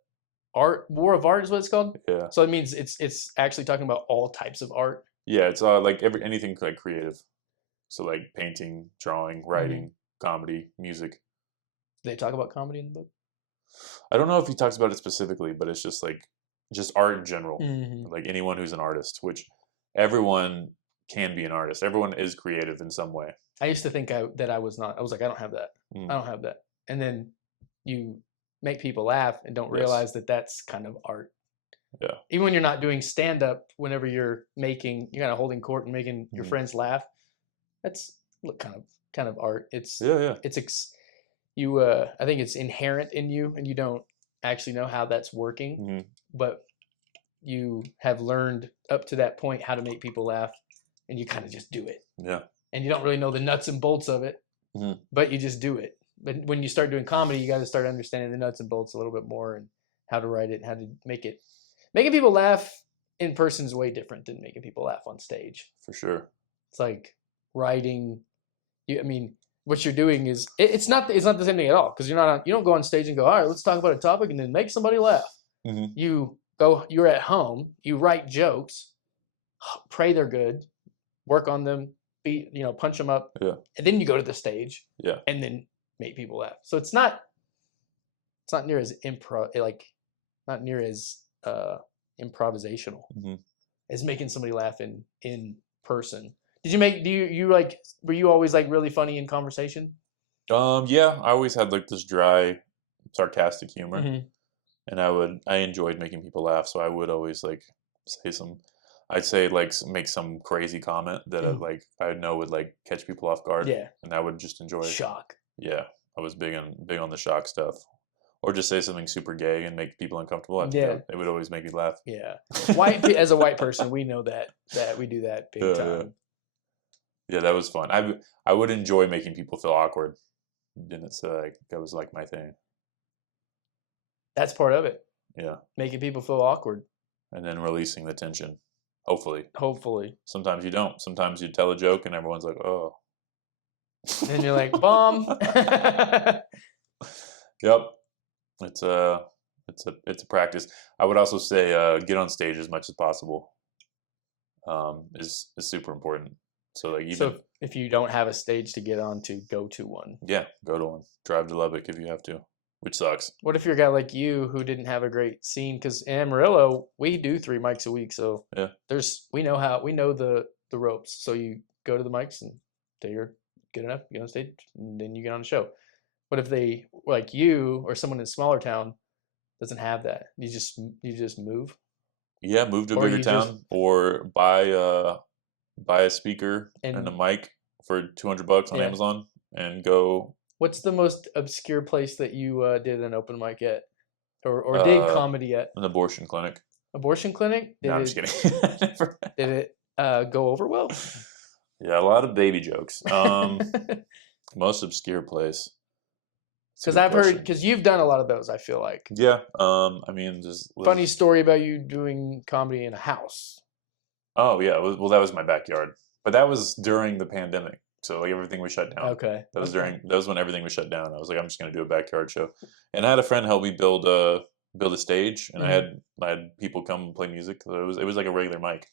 war of art is what it's called. Yeah. So it means it's actually talking about all types of art. Yeah, it's like anything like creative. So like painting, drawing, writing, comedy, music. Do they talk about comedy in the book? I don't know if he talks about it specifically, but it's just like just art in general. Like anyone who's an artist, which everyone can be an artist. Everyone is creative in some way. I used to think that I was not. I was like, I don't have that. I don't have that. And then you make people laugh and don't realize that that's kind of art. Yeah. Even when you're not doing stand up, whenever you're kind of holding court and making your friends laugh, that's kind of art. It's I think it's inherent in you, and you don't actually know how that's working, but you have learned up to that point how to make people laugh, and you kind of just do it. Yeah. And you don't really know the nuts and bolts of it, but you just do it. But when you start doing comedy, you got to start understanding the nuts and bolts a little bit more, and how to write it, how to make it. Making people laugh in person is way different than making people laugh on stage. For sure. It's like writing. I mean, what you're doing is it's not the same thing at all, because you don't go on stage and go, all right, let's talk about a topic and then make somebody laugh. You're at home, you write jokes, pray they're good, work on them, punch them up, and then you go to the stage, and then make people laugh. So it's not near as improvisational as making somebody laugh in person. Were you always like really funny in conversation? Yeah, I always had like this dry, sarcastic humor, and I enjoyed making people laugh. So I would always like make some crazy comment that I know would like catch people off guard. Yeah, and I would just enjoy shock. Yeah, I was big on the shock stuff, or just say something super gay and make people uncomfortable. It would always make me laugh. Yeah, as a white person, we know that we do that big time. Yeah, that was fun. I would enjoy making people feel awkward. Didn't say like that was like my thing. That's part of it. Yeah. Making people feel awkward. And then releasing the tension. Hopefully. Sometimes you don't. Sometimes you tell a joke and everyone's like, oh. And you're like, bomb. Yep. It's a practice. I would also say get on stage as much as possible. Is super important. So if you don't have a stage to get on to, go to one. Yeah, go to one. Drive to Lubbock if you have to, which sucks. What if you're a guy like you who didn't have a great scene? Because in Amarillo, we do 3 mics a week, so we know the ropes. So you go to the mics and you're good enough, you get on stage, and then you get on the show. What if they like you or someone in a smaller town doesn't have that? You just move. Yeah, move to a bigger town or buy a speaker and a mic for $200 on Amazon and go. What's the most obscure place that you did an open mic at, or did comedy at? An abortion clinic. Abortion clinic? No, I'm just kidding. Did it go over well? Yeah, a lot of baby jokes. Most obscure place. Because I've heard, because you've done a lot of those, I feel like. Yeah. I mean, just funny story about you doing comedy in a house. Oh yeah, well that was my backyard, but that was during the pandemic, so like everything was shut down. Okay. That was when everything was shut down. I was like, I'm just gonna do a backyard show, and I had a friend help me build a stage, and I had people come play music. So it was like a regular mic.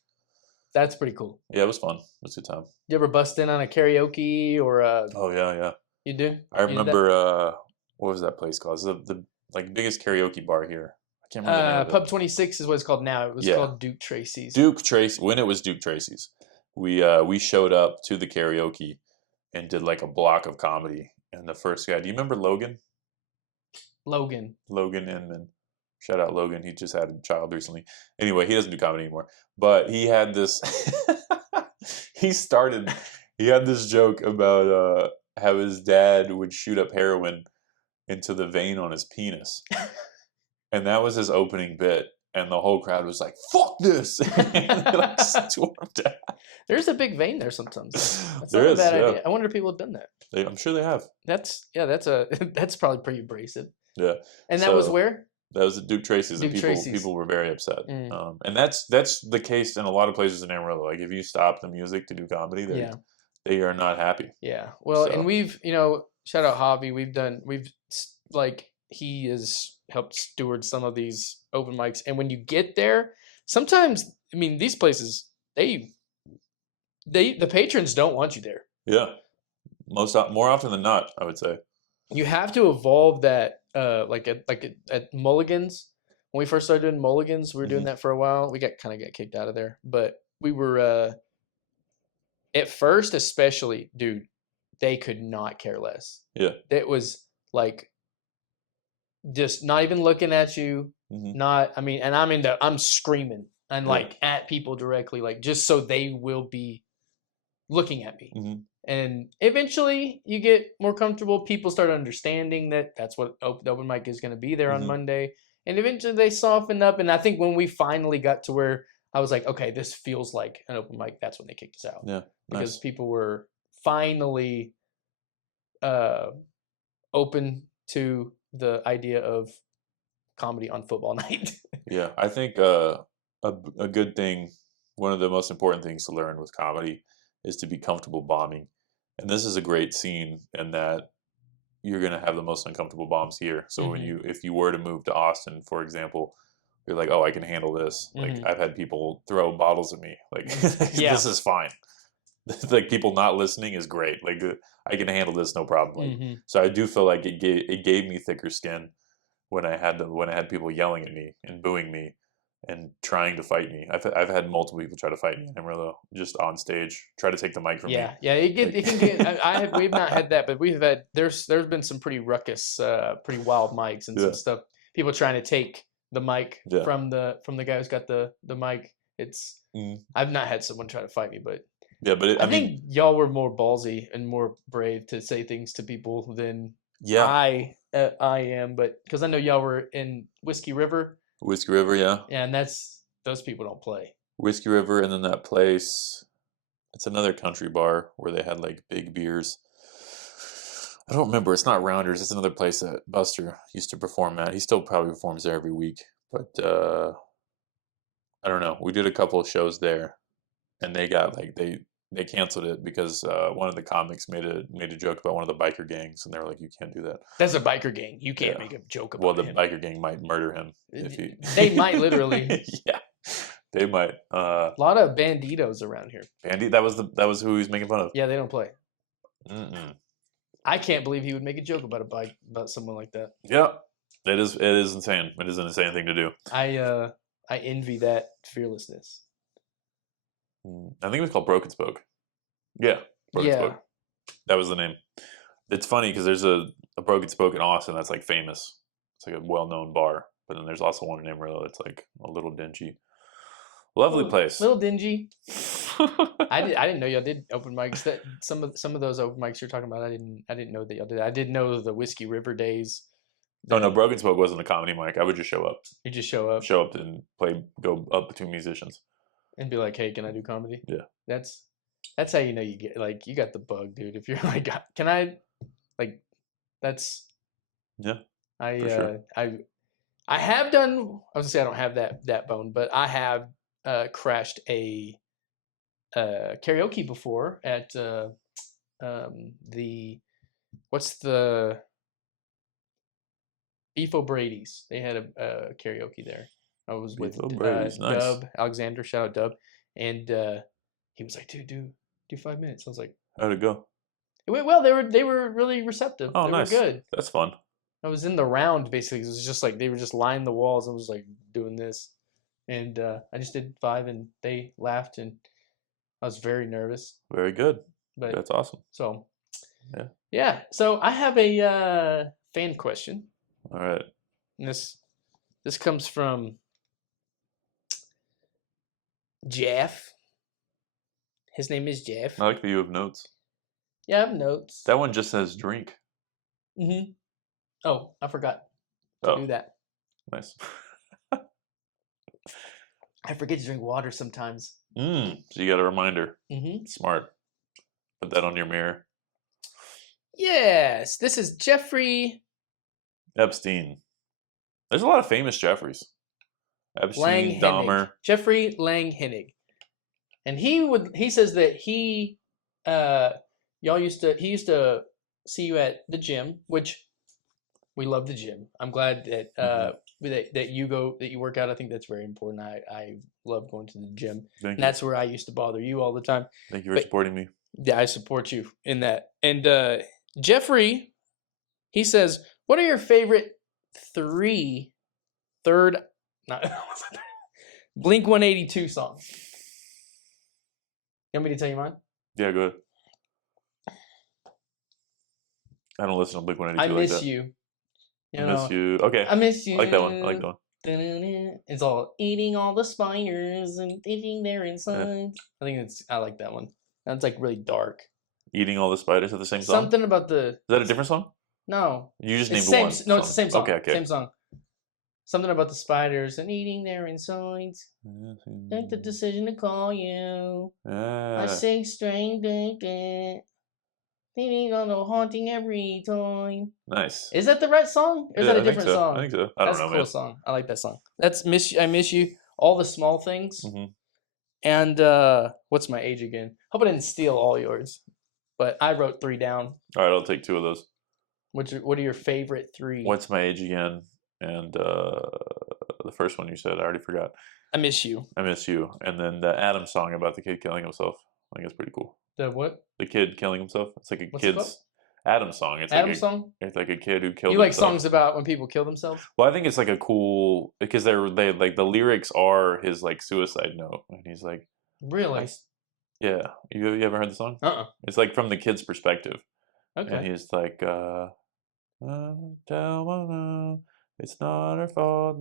That's pretty cool. Yeah, it was fun. It was a good time. You ever bust in on a karaoke or a? Oh yeah. You do? I remember what was that place called? It's the biggest karaoke bar here. I can't remember the name of it. Pub 26 is what it's called now. It was called Duke Tracy's. When it was Duke Tracy's, we showed up to the karaoke and did like a block of comedy. And the first guy, do you remember Logan? Logan Inman. Shout out Logan. He just had a child recently. Anyway, he doesn't do comedy anymore. But he had this he had this joke about how his dad would shoot up heroin into the vein on his penis. And that was his opening bit. and the whole crowd was like, "Fuck this!" and they like stormed out. There's a big vein there sometimes. That's There not a is, bad yeah. idea. I wonder if people have done that. I'm sure they have. That's that's probably pretty abrasive. Yeah. And that was So where? that was at Duke Tracy's, and Duke Tracy's. people were very upset. Mm. And that's the case in a lot of places in Amarillo. Like if you stop the music to do comedy, Yeah. they are not happy. Yeah. Well, So. and we've, shout out Hobby. We've like, he has helped steward some of these open mics. And when you get there, sometimes, I mean, these places, the patrons don't want you there. Yeah. More often than not, I would say. You have to evolve that, like at Mulligan's. When we first started doing Mulligan's, we were doing that for a while. We got kicked out of there, but we were at first, especially, dude. They could not care less. Yeah, it was like just not even looking at you. Not, I mean, and I'm screaming and like at people directly, like just so they will be looking at me. And eventually you get more comfortable. People start understanding that that's what the open mic is going to be there on Monday. And eventually they soften up. And I think when we finally got to where I was like, okay, this feels like an open mic, that's when they kicked us out. Yeah, because nice. people were finally open to the idea of comedy on football night. Yeah, I think a good thing, one of the most important things to learn with comedy is to be comfortable bombing. And this is a great scene in that you're going to have the most uncomfortable bombs here. So if you were to move to Austin, for example, you're like, oh, I can handle this. Like I've had people throw bottles at me. Like this is fine. Like people not listening is great. Like I can handle this, no problem. Like, so I do feel like it gave me thicker skin when I had people yelling at me and booing me and trying to fight me. I've had multiple people try to fight me in Amarillo, just on stage, try to take the mic from me. Yeah, it can get. We've not had that, but we've had. There's been some pretty ruckus, pretty wild mics and some stuff. People trying to take the mic from the guy who's got the mic. It's I've not had someone try to fight me, but I think y'all were more ballsy and more brave to say things to people than I am. But because I know y'all were in Whiskey River. Whiskey River, yeah. Yeah, and those people don't play. Whiskey River, and then that place, it's another country bar where they had like big beers. I don't remember. It's not Rounders. It's another place that Buster used to perform at. He still probably performs there every week, but I don't know. We did a couple of shows there, and they got like they canceled it because one of the comics made a joke about one of the biker gangs, and they were like, "You can't do that." That's a biker gang. You can't make a joke about him. Well, the biker gang might murder him if he. They might literally. Yeah, they might. A lot of banditos around here. That was who he was making fun of. Yeah, they don't play. I can't believe he would make a joke about about someone like that. Yeah, it is insane. It is an insane thing to do. I envy that fearlessness. I think it was called Broken Spoke. Yeah, Broken Spoke. That was the name. It's funny because there's a Broken Spoke in Austin that's like famous. It's like a well-known bar. But then there's also one in Amarillo that's like a little dingy. Lovely place. Little dingy. I didn't know y'all did open mics. That some of those open mics you're talking about, I didn't know that y'all did. I did know the Whiskey River days. No, Broken Spoke wasn't a comedy mic. I would just show up. You just show up. Show up and go up between musicians. And be like, hey, can I do comedy? Yeah. That's how you know you get, like, you got the bug, dude. If you're like, can I, like, that's. Yeah. I sure. I have done. I was gonna say I don't have that bone, but I have crashed a karaoke before at what's the Beef O'Brady's. They had a karaoke there. I was with nice. Dub Alexander. Shout out Dub, and he was like, "Dude, do 5 minutes." I was like, "How'd it go?" It went well. They were really receptive. Oh, they nice. Were good. That's fun. I was in the round basically. It was just like they were just lining the walls. I was like doing this, and I just did 5, and they laughed, and I was very nervous. Very good. But that's awesome. So, yeah. So I have a fan question. All right. And this comes from Jeff. His name is Jeff. I like that you have notes. Yeah, I have notes. That one just says drink. Mm-hmm. Oh, I forgot to do that. Nice. I forget to drink water sometimes. So you got a reminder. Mm-hmm. Smart. Put that on your mirror. Yes, this is Jeffrey Epstein. There's a lot of famous Jeffreys. Epstein, Dahmer. Jeffrey Lang Hennig. And he says that he used to see you at the gym, which we love the gym. I'm glad that that you work out. I think that's very important. I love going to the gym. Thank you. That's where I used to bother you all the time. Thank you for supporting me. Yeah, I support you in that. And Jeffrey, he says, what are your favorite Blink-182 songs? You want me to tell you mine? Yeah, go ahead. I don't listen to Blink-182 I Miss like that. You. I Miss You. Okay. I Miss You. I like that one. I like that one. It's all eating all the spiders and thinking they're inside. Yeah. I like that one. That's like really dark. Eating all the spiders at the same song? Something about the... Is that a different song? No. You just named one. No, song. it's the same song. Okay. Same song. Something about the spiders and eating their insides. Make the decision to call you. I say strange, thinking on the haunting every time. Nice. Is that the right song? Or is that a different song? I think so. I don't know, man. That's a cool song. I like that song. That's I Miss You. All the Small Things. Mm-hmm. And what's my age again? Hope I didn't steal all yours. But I wrote 3 down. All right, I'll take 2 of those. What are your favorite 3? What's my age again? And the first one you said, I already forgot. I Miss You. I Miss You. And then the Adam song about the kid killing himself. I think it's pretty cool. The what? The kid killing himself. It's like What's kid's Adam song. It's Adam like song? It's like a kid who killed himself. You like songs about when people kill themselves? Well, I think it's like a cool, because they like the lyrics are his like suicide note. And he's like, really? Yeah. You ever heard the song? It's like from the kid's perspective. Okay. And he's like, it's not her fault,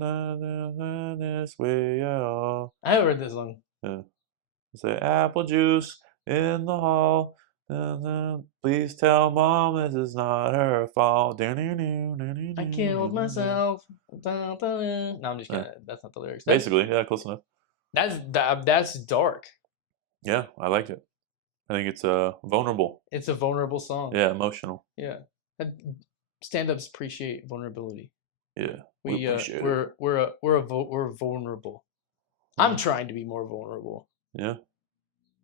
this way at all. I haven't heard this song. Yeah. It's like apple juice in the hall. Please tell mom this is not her fault. I killed myself. No, I'm just kidding. That's not the lyrics. Basically, yeah, close enough. That's dark. Yeah, I like it. I think it's vulnerable. It's a vulnerable song. Yeah, emotional. Yeah, stand-ups appreciate vulnerability. Yeah, we're vulnerable. I'm trying to be more vulnerable. Yeah,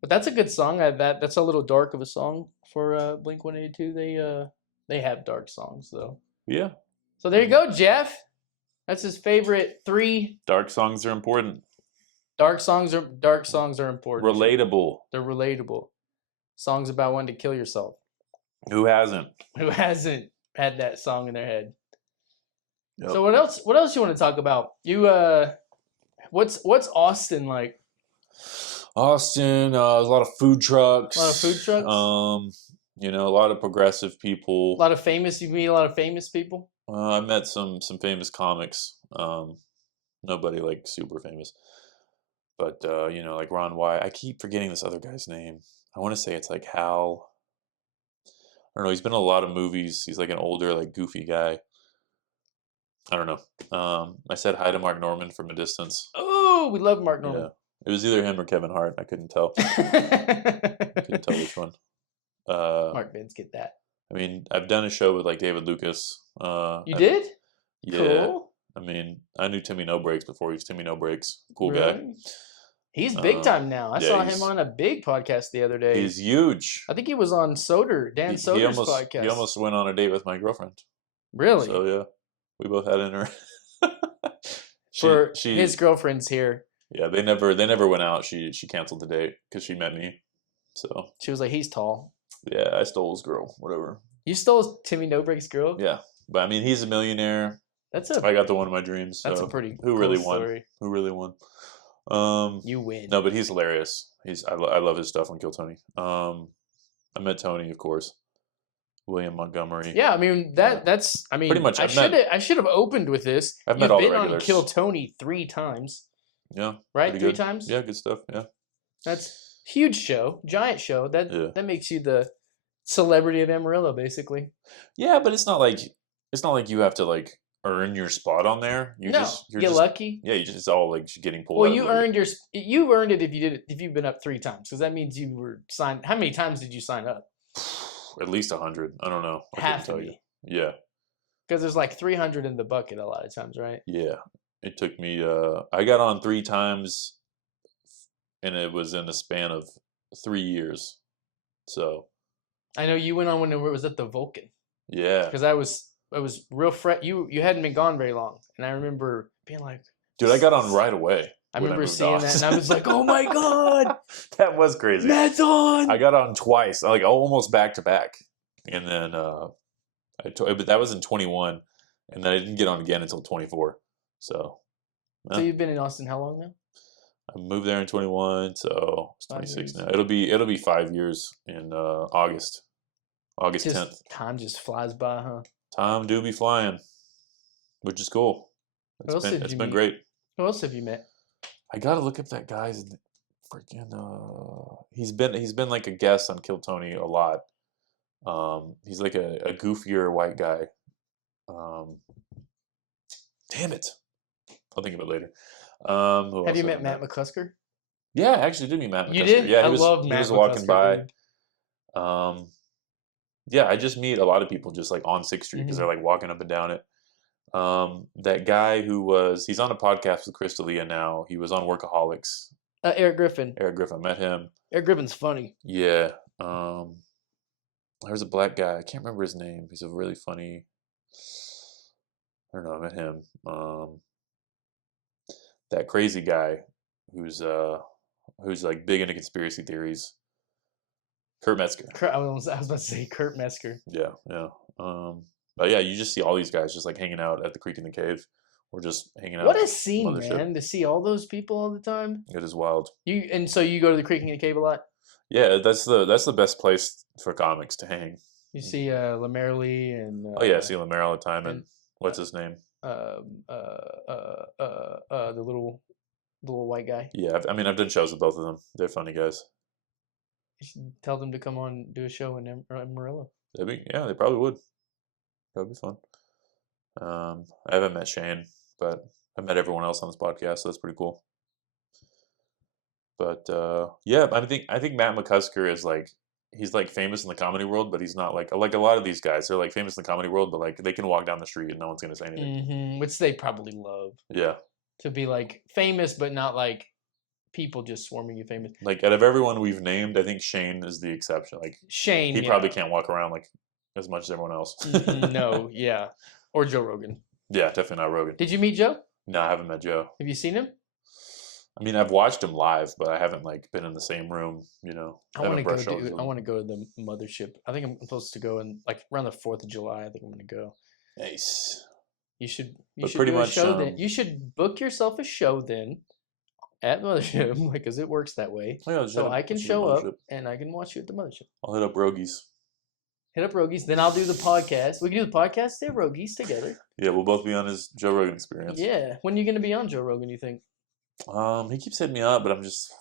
but that's a good song. That's a little dark of a song for Blink-182. They have dark songs though. Yeah. So there you go, Jeff. That's his favorite 3. Dark songs are important. Dark songs are important. Relatable. They're relatable. Songs about wanting to kill yourself. Who hasn't? Who hasn't had that song in their head? Yep. So what else? What else you want to talk about? You what's Austin like? Austin, there's a lot of food trucks. A lot of food trucks. A lot of progressive people. A lot of famous. You meet a lot of famous people. I met some famous comics. Nobody like super famous, but like Ron Wyatt. I keep forgetting this other guy's name. I want to say it's like Hal. I don't know. He's been in a lot of movies. He's like an older, like goofy guy. I don't know. I said hi to Mark Norman from a distance. Oh, we love Mark Norman. Yeah. It was either him or Kevin Hart. I couldn't tell. Couldn't tell which one. Mark Vince, get that. I mean, I've done a show with like David Lucas. You did? Yeah. Cool. I mean, I knew Timmy No Breaks before he was Timmy No Breaks. Cool guy. He's big time now. I saw him on a big podcast the other day. He's huge. I think he was on Dan Soder's podcast. He almost went on a date with my girlfriend. Really? So yeah, we both had inter. His girlfriend's here. Yeah, they never went out. She canceled the date because she met me. So she was like, he's tall. Yeah, I stole his girl. Whatever. You stole Timmy No Breaks' girl? Yeah, but I mean, he's a millionaire. I got the one of my dreams. So that's a pretty. Who cool really story. won? Who really won? You win. No, but he's hilarious. I love his stuff on Kill Tony. I met Tony, of course. William Montgomery. Yeah, I mean that's. I mean, pretty much. I should have opened with this. I've met all the regulars. You've been on Kill Tony 3 times. Yeah. Right, 3 times. Yeah, good stuff. Yeah. That's huge show, giant show. That makes you the celebrity of Amarillo, basically. Yeah, but it's not like you have to like earn your spot on there. You're you're lucky. Yeah, you just it's all like getting pulled. Well, out you earned you earned it if you've been up 3 times, because that means you were signed. How many times did you sign up? At least 100. I don't know. I Have couldn't to tell be. you. Yeah. Because there's like 300 in the bucket a lot of times, right? Yeah. It took me. I got on 3 times, and it was in a span of 3 years. So. I know you went on when it was at the Vulcan. Yeah. Because I was real You hadn't been gone very long, and I remember being like, dude, I got on right away. I remember seeing that, and I was like, oh my god, that was crazy. Matt's on. I got on twice, like almost back to back, and then but that was in 21, and then I didn't get on again until 24. So you've been in Austin how long now? I moved there in 21, so it's 26 now. It'll be 5 years in August 10th. Time just flies by, huh? Time do be flying, which is cool. It's been great. Who else have you met? I gotta look up that guy's freaking. He's been like a guest on Kill Tony a lot. He's like a goofier white guy. Damn it! I'll think of it later. Have you met Matt McCusker? Yeah, I actually did meet Matt McCusker. You did? Yeah, I love Matt McCusker. He was walking by. Yeah, I just meet a lot of people just like on 6th Street because they're like walking up and down it. That guy he's on a podcast with Chris D'Elia now. He was on Workaholics. Eric Griffin. I met him. Eric Griffin's funny. Yeah. There's a black guy. I can't remember his name. He's a really funny. I don't know. I met him. That crazy guy who's like big into conspiracy theories. Kurt Metzger. I was about to say Kurt Metzger. Yeah. But yeah, you just see all these guys just like hanging out at the Creek in the Cave, or just hanging out. What a scene, man! To see all those people all the time. It is wild. So you go to the Creek in the Cave a lot? Yeah, that's the best place for comics to hang. You see Lamerly and. Oh yeah, I see Lamar all the time, and what's his name? The little white guy. Yeah, I've done shows with both of them. They're funny guys. You should tell them to come on do a show in Amarillo. They probably would. That would be fun. I haven't met Shane, but I've met everyone else on this podcast, so that's pretty cool. But yeah, I think Matt McCusker is like he's like famous in the comedy world, but he's not like a lot of these guys. They're like famous in the comedy world, but like they can walk down the street and no one's gonna say anything. Which they probably love. Yeah. To be like famous, but not like people just swarming you famous. Like out of everyone we've named, I think Shane is the exception. Like Shane, he probably can't walk around like as much as everyone else. No, yeah. Or Joe Rogan. Yeah, definitely not Rogan. Did you meet Joe? No, I haven't met Joe. Have you seen him? I mean, I've watched him live, but I haven't like been in the same room. I want to go. I want to go to the mothership. I think I'm supposed to go in like around the 4th of July. I think I'm going to go. Nice. You should do a show then. You should book yourself a show then at mothership, because it works that way. Yeah, so I can show up and I can watch you at the mothership. I'll hit up Rogies. Then I'll do the podcast. We can do the podcast at Rogies together. Yeah, we'll both be on his Joe Rogan experience. Yeah. When are you going to be on Joe Rogan, you think? He keeps hitting me up, but I'm just...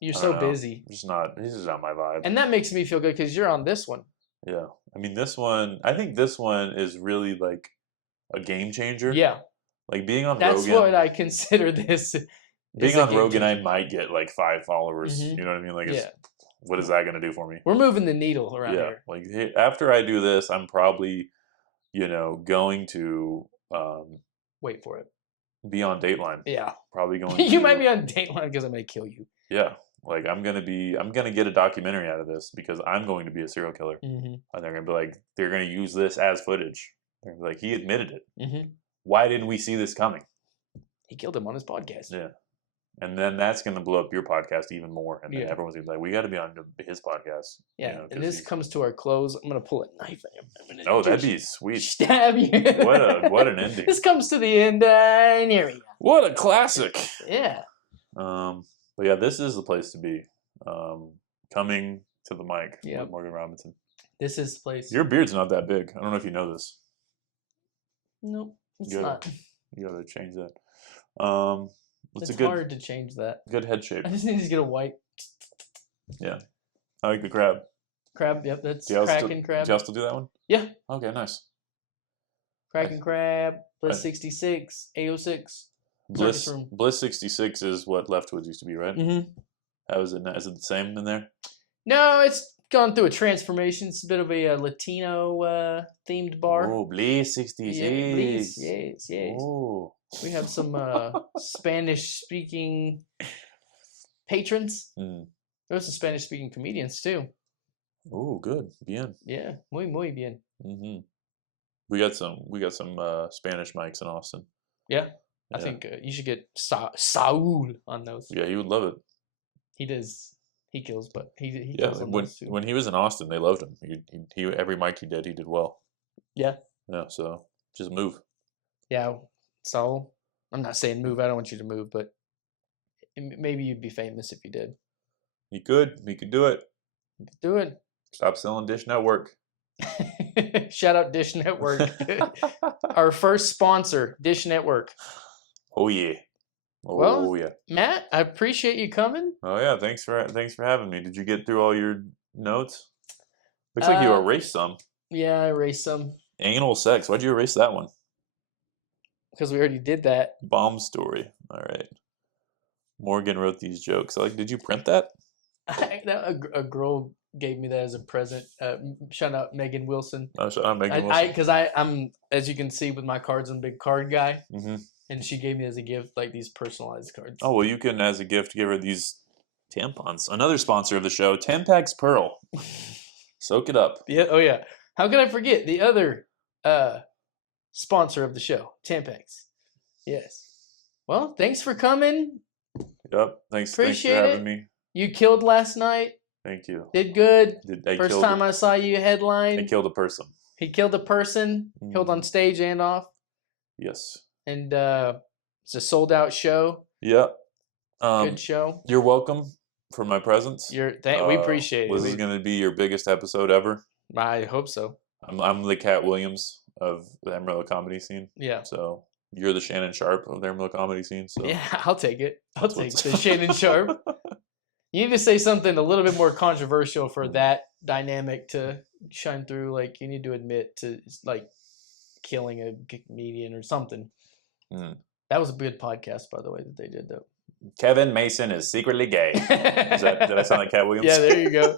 You're so busy. He's just not my vibe. And that makes me feel good because you're on this one. Yeah. I mean, I think this one is really like a game changer. Yeah. Like being on Rogan. That's what I consider this. Being on Rogan, I might get like 5 followers. You know what I mean? Like, what is that going to do for me? We're moving the needle around here. Like after I do this, I'm probably, going to wait for it. Be on Dateline. Yeah. Probably going. You might be on Dateline because I'm going to kill you. Yeah. Like I'm gonna get a documentary out of this because I'm going to be a serial killer, and they're gonna be like, they're gonna use this as footage. They're gonna be like, he admitted it. Why didn't we see this coming? He killed him on his podcast. Yeah. And then that's going to blow up your podcast even more. And then everyone's going to be like, we got to be on his podcast. Yeah. And this comes to our close. I'm going to pull a knife at him. Oh, that'd be sweet. Stab you. What an ending. This comes to the end. And here we go. What a classic. Yeah. But yeah, this is the place to be. Coming to the mic with Morgan Robinson. This is the place. Your beard's not that big. I don't know if you know this. Nope. It's not. You got to change that. It's hard to change that. Good head shape. I just need to get a white. Yeah. I like the crab. Crab, yep. That's Kraken crab. Do y'all still do that one? Yeah. Okay, nice. Kraken Crab, Bliss 66, 806. Bliss 66 is what Leftwoods used to be, right? Mm-hmm. How is it? Is it the same in there? No, it's gone through a transformation. It's a bit of a Latino themed bar. Oh, Bliss 66. Yeah, Bliss, yes. Oh. We have some Spanish-speaking patrons. There's some Spanish-speaking comedians too. Oh, good. Bien. Yeah, muy bien. Mm-hmm. We got some Spanish mics in Austin. Yeah. I think you should get Saul on those. Yeah, he would love it. He does. He kills, but he kills on those too. When he was in Austin, they loved him. He every mic he did well. Yeah. Yeah. So just move. Yeah. Saul. I'm not saying move. I don't want you to move, but maybe you'd be famous if you did. He could. He could do it. He could do it. Stop selling Dish Network. Shout out Dish Network. Our first sponsor, Dish Network. Oh yeah. Oh yeah. Matt, I appreciate you coming. Oh yeah, thanks for having me. Did you get through all your notes? Looks like you erased some. Yeah, I erased some. Anal sex. Why'd you erase that one? Because we already did that. Bomb story. All right. Morgan wrote these jokes. Did you print that? A girl gave me that as a present. Shout out Megan Wilson. Oh, shout out Megan Wilson. Because I'm, as you can see with my cards, I'm a big card guy. Mm-hmm. And she gave me as a gift these personalized cards. Oh, well, you can, as a gift, give her these tampons. Another sponsor of the show, Tampax Pearl. Soak it up. Yeah. Oh, yeah. How could I forget the other sponsor of the show, Tampax? Yes. Well, thanks for coming. Yep. Thanks for having me. You killed last night. Thank you. Did good. First time I saw you headline. I killed a person. He killed a person. Killed on stage and off. Yes. And it's a sold-out show. Yep. Good show. You're welcome for my presence. We appreciate it. This is going to be your biggest episode ever. I hope so. I'm the Cat Williams of the Amarillo comedy scene. Yeah. So you're the Shannon Sharp of the Amarillo comedy scene. So yeah, I'll take it. I'll take the Shannon Sharp. You need to say something a little bit more controversial for that dynamic to shine through. Like, you need to admit to killing a comedian or something. That was a good podcast, by the way, that they did, though. Kevin Mason is secretly gay. Did I sound like Cat Williams? Yeah, there you go.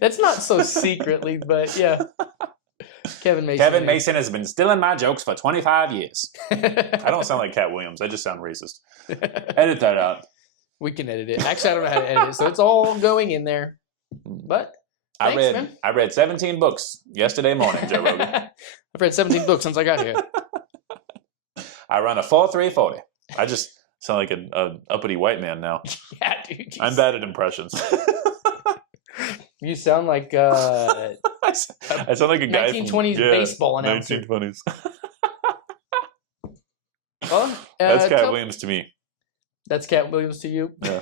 That's not so secretly, but yeah. Kevin Mason has been stealing my jokes for 25 years. I don't sound like Cat Williams. I just sound racist. Edit that out. We can edit it. Actually, I don't know how to edit it, so it's all going in there. But thanks, I read 17 books yesterday morning, Joe Rogan. I've read 17 books since I got here. I run a 4.340. I just sound like an uppity white man now. Yeah, dude. I'm bad at impressions. You sound like I sound like a guy 1920s baseball announcer. 1920s. Well, that's Cat Williams to me. That's Cat Williams to you? Yeah.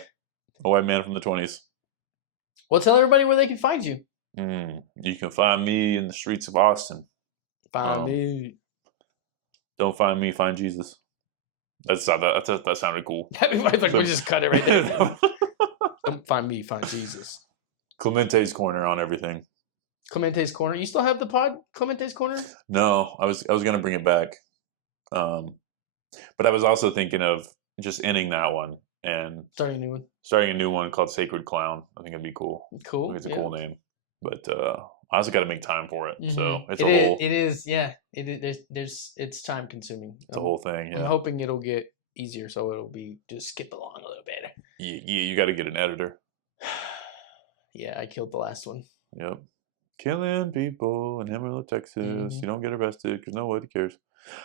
A white man from the 20s. Well, tell everybody where they can find you. You can find me in the streets of Austin. Find me. Don't find me, find Jesus. That sounded cool. We just cut it right there. Don't find me, find Jesus. Clemente's Corner on everything. Clemente's Corner. You still have the pod, Clemente's Corner? No, I was gonna bring it back, but I was also thinking of just ending that one and starting a new one. Starting a new one called Sacred Clown. I think it'd be cool. Cool. It's a cool name, but I also got to make time for it. Mm-hmm. So it's it's time consuming. It's a whole thing. Yeah. I'm hoping it'll get easier, so it'll be just skip along a little bit. Yeah, you got to get an editor. Yeah, I killed the last one. Yep. Killing people in Amarillo, Texas. Mm-hmm. You don't get arrested because nobody cares.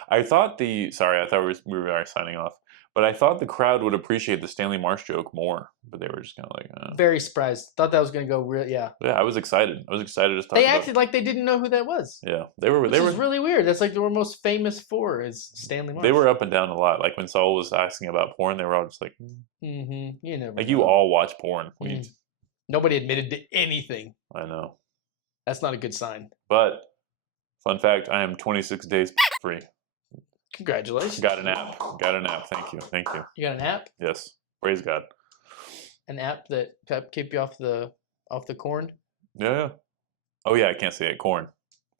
I thought we were signing off, but I thought the crowd would appreciate the Stanley Marsh joke more, but they were just kind of like, Very surprised. Thought that was going to go real, yeah. Yeah, I was excited. To talk They acted like they didn't know who that was. Yeah, they were really weird. That's like they were most famous for is Stanley Marsh. They were up and down a lot. Like when Saul was asking about porn, they were all just like, you never like know. You all watch porn. Nobody admitted to anything. I know. That's not a good sign. But fun fact, I am 26 days free. Congratulations. Got an app. Thank you. You got an app? Yes. Praise God. An app that keep you off the corn? Yeah. Oh yeah, I can't say it. Corn.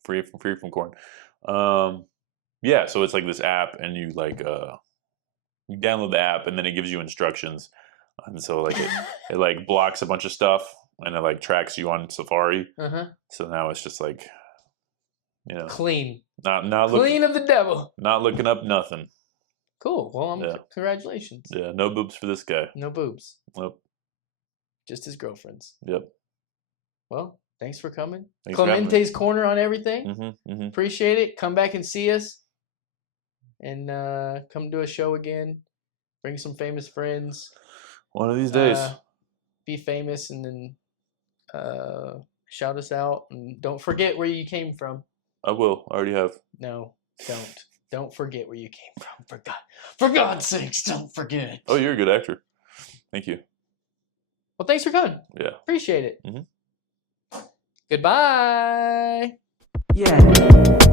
Free from corn. Yeah, so it's like this app, and you like you download the app, and then it gives you instructions, and so like it like blocks a bunch of stuff, and it like tracks you on Safari. So now it's just like, clean, not clean of the devil, not looking up nothing. Cool. Well, congratulations. Yeah, no boobs for this guy. No boobs. Nope. Just his girlfriends. Yep. Well, thanks for coming. Thanks Clemente's Corner on everything. Mm-hmm. Appreciate it. Come back and see us. And come do a show again. Bring some famous friends. One of these days. Be famous and then shout us out. And don't forget where you came from. I will. I already have. No, don't. Don't forget where you came from. For God's sakes, don't forget. Oh, you're a good actor. Thank you. Well, thanks for coming. Yeah. Appreciate it. Goodbye. Yeah.